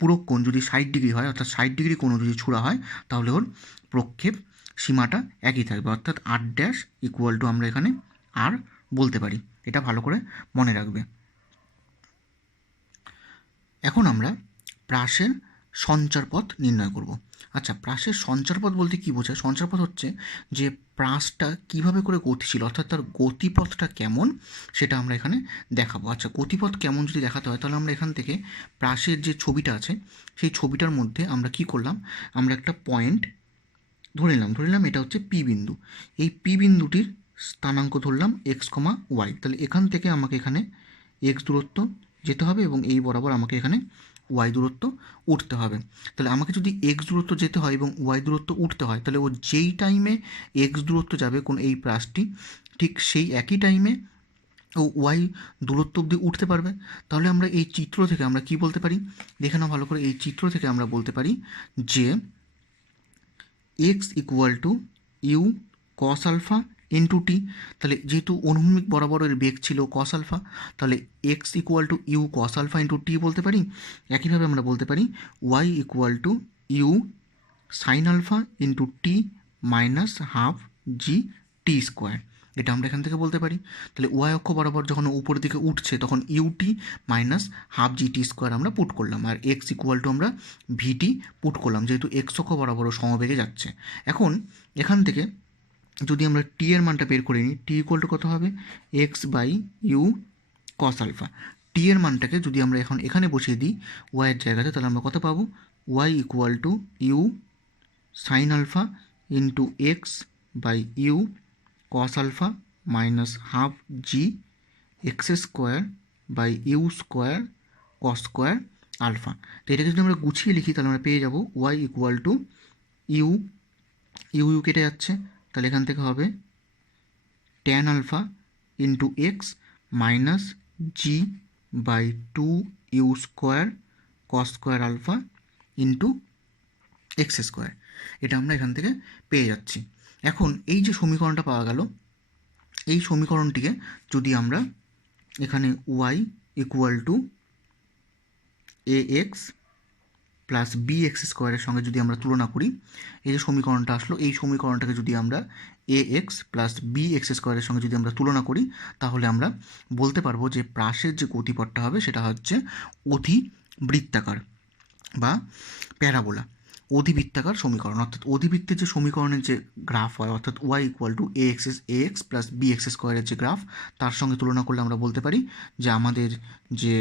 পূরক কোণ যদি 60 ডিগ্রি হয়, অর্থাৎ 60 ডিগ্রি কোণও যদি ছোড়া হয়, তাহলে ওর প্রক্ষেপ সীমাটা একই থাকবে, অর্থাৎ আর ড্যাশ ইকুয়াল টু আমরা এখানে আর বলতে পারি। এটা ভালো করে মনে রাখবে। এখন আমরা প্রাসের সঞ্চারপথ নির্ণয় করব। আচ্ছা, প্রাসের সঞ্চারপথ বলতে কী বোঝায়? সঞ্চারপথ হচ্ছে যে প্রাসটা কীভাবে করে গতিশীল, অর্থাৎ তার গতিপথটা কেমন সেটা আমরা এখানে দেখাবো। আচ্ছা, গতিপথ কেমন যদি দেখাতে হয় তাহলে আমরা এখান থেকে প্রাসের যে ছবিটা আছে সেই ছবিটার মধ্যে আমরা কি করলাম, আমরা একটা পয়েন্ট ধরে নিলাম এটা হচ্ছে পি বিন্দু। এই পি বিন্দুটির স্থানাঙ্ক ধরলাম এক্স কমা ওয়াই। তাহলে এখান থেকে আমাকে এখানে এক্স দূরত্ব যেতে হবে এবং এই বরাবর আমাকে এখানে ওয়াই দূরত্ব উঠতে হবে। তাহলে আমাকে যদি এক্স দূরত্ব যেতে হয় এবং ওয়াই দূরত্ব উঠতে হয়, তাহলে ও যেই টাইমে এক্স দূরত্ব যাবে কোন এই প্রাসটি, ঠিক সেই একই টাইমে ও ওয়াই দূরত্ব অবধি উঠতে পারবে। তাহলে আমরা এই চিত্র থেকে আমরা কি বলতে পারি, দেখে নাও ভালো করে। এই চিত্র থেকে আমরা বলতে পারি যে X equal to U cos alpha into T. তাহলে যেহেতু অনুভূমিক বরাবরের বেগ ছিল কস আলফা, তাহলে X equal to U cos alpha into T বলতে পারি। একইভাবে আমরা বলতে পারি Y equal to U sine alpha into T minus half G T square. এটা আমরা এখান থেকে বলতে পারি। তাহলে ওয়াই অক্ষ বরাবর যখন উপরের দিকে উঠছে তখন UT minus half G T square আমরা পুট করলাম, আর এক্স ইকুয়াল টু আমরা ভিটি পুট করলাম, যেহেতু এক্স অক্ষ বরাবর সমবেগে যাচ্ছে। এখন এখান থেকে যদি আমরা টি এর মানটা বের করে নিই, টি ইকুয়াল টু কত হবে, X by U cos alpha. T এর মানটাকে যদি আমরা এখন এখানে বসিয়ে দিই ওয়াইয়ের জায়গাতে, তাহলে আমরা কত পাবো, Y equal to U sine alpha into X by U cos alpha minus half G X square by U square cos square alpha. তো এটাকে যদি আমরা গুছিয়ে লিখি তাহলে আমরা পেয়ে যাব Y equal to U U U কেটে যাচ্ছে, তাহলে এখান থেকে হবে tan alpha into X minus G by two U square cos square alpha into X square. এটা আমরা এখান থেকে পেয়ে যাচ্ছি। এখন এই যে সমীকরণটা পাওয়া গেল, এই সমীকরণটিকে যদি আমরা এখানে Y equal to A X plus B X স্কোয়ারের সঙ্গে যদি আমরা তুলনা করি, এই যে সমীকরণটা আসলো, এই সমীকরণটাকে যদি আমরা এ এক্স প্লাস বি এক্স স্কোয়ারের সঙ্গে যদি আমরা তুলনা করি, তাহলে আমরা বলতে পারবো যে প্রাসের যে গতিপথটা হবে সেটা হচ্ছে অধিবৃত্তাকার বা প্যারাবোলা। অধিবৃত্তাকার সমীকরণ, অর্থাৎ অধিবৃত্তের যে সমীকরণের যে গ্রাফ হয়, অর্থাৎ Y equal to A X plus B X স্কোয়ারের যে গ্রাফ, তার সঙ্গে তুলনা করলে আমরা বলতে পারি যে আমাদের যে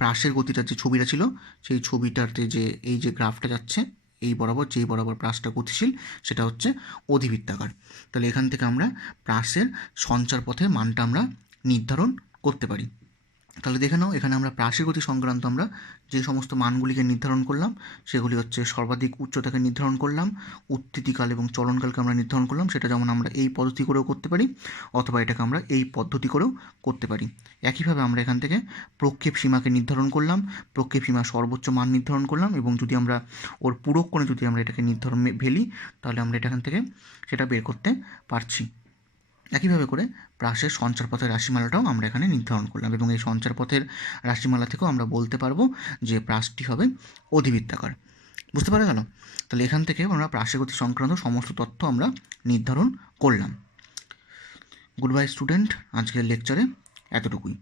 প্রাসের গতিটার যে ছবিটা ছিল সেই ছবিটাতে যে এই যে গ্রাফটা যাচ্ছে এই বরাবর, যেই বরাবর প্রাসটা গতিশীল সেটা হচ্ছে অধিবৃত্তাকার। তাহলে এখান থেকে আমরা প্রাসের সঞ্চার পথের মানটা আমরা নির্ধারণ করতে পারি। তাহলে দেখে নাও, এখানে আমরা প্রাসের গতি সংক্রান্ত আমরা যে সমস্ত মানগুলিকে নির্ধারণ করলাম সেগুলি হচ্ছে সর্বাধিক উচ্চতাকে নির্ধারণ করলাম, উত্থিতিকাল এবং চলনকালকে আমরা নির্ধারণ করলাম। সেটা যেমন আমরা এই পদ্ধতি করেও করতে পারি অথবা এটাকে আমরা এই পদ্ধতি করেও করতে পারি। একইভাবে আমরা এখান থেকে প্রক্ষেপ সীমাকে নির্ধারণ করলাম, প্রক্ষেপ সীমা সর্বোচ্চ মান নির্ধারণ করলাম, এবং যদি আমরা ওর পূরক কোণে যদি আমরা এটাকে নির্ধারণ ফেলি তাহলে আমরা এখান থেকে সেটা বের করতে পারছি। একইভাবে করে প্রাসের সঞ্চারপথের রাশিমালাটাও আমরা এখানে নির্ধারণ করলাম, এবং এই সঞ্চারপথের রাশিমালা থেকেও আমরা বলতে পারবো যে প্রাসটি হবে অধিবৃত্তাকার। বুঝতে পারা গেল? তাহলে এখান থেকে আমরা প্রাসের গতি সংক্রান্ত সমস্ত তথ্য আমরা নির্ধারণ করলাম। গুড বাই স্টুডেন্ট, আজকের লেকচারে এতটুকুই।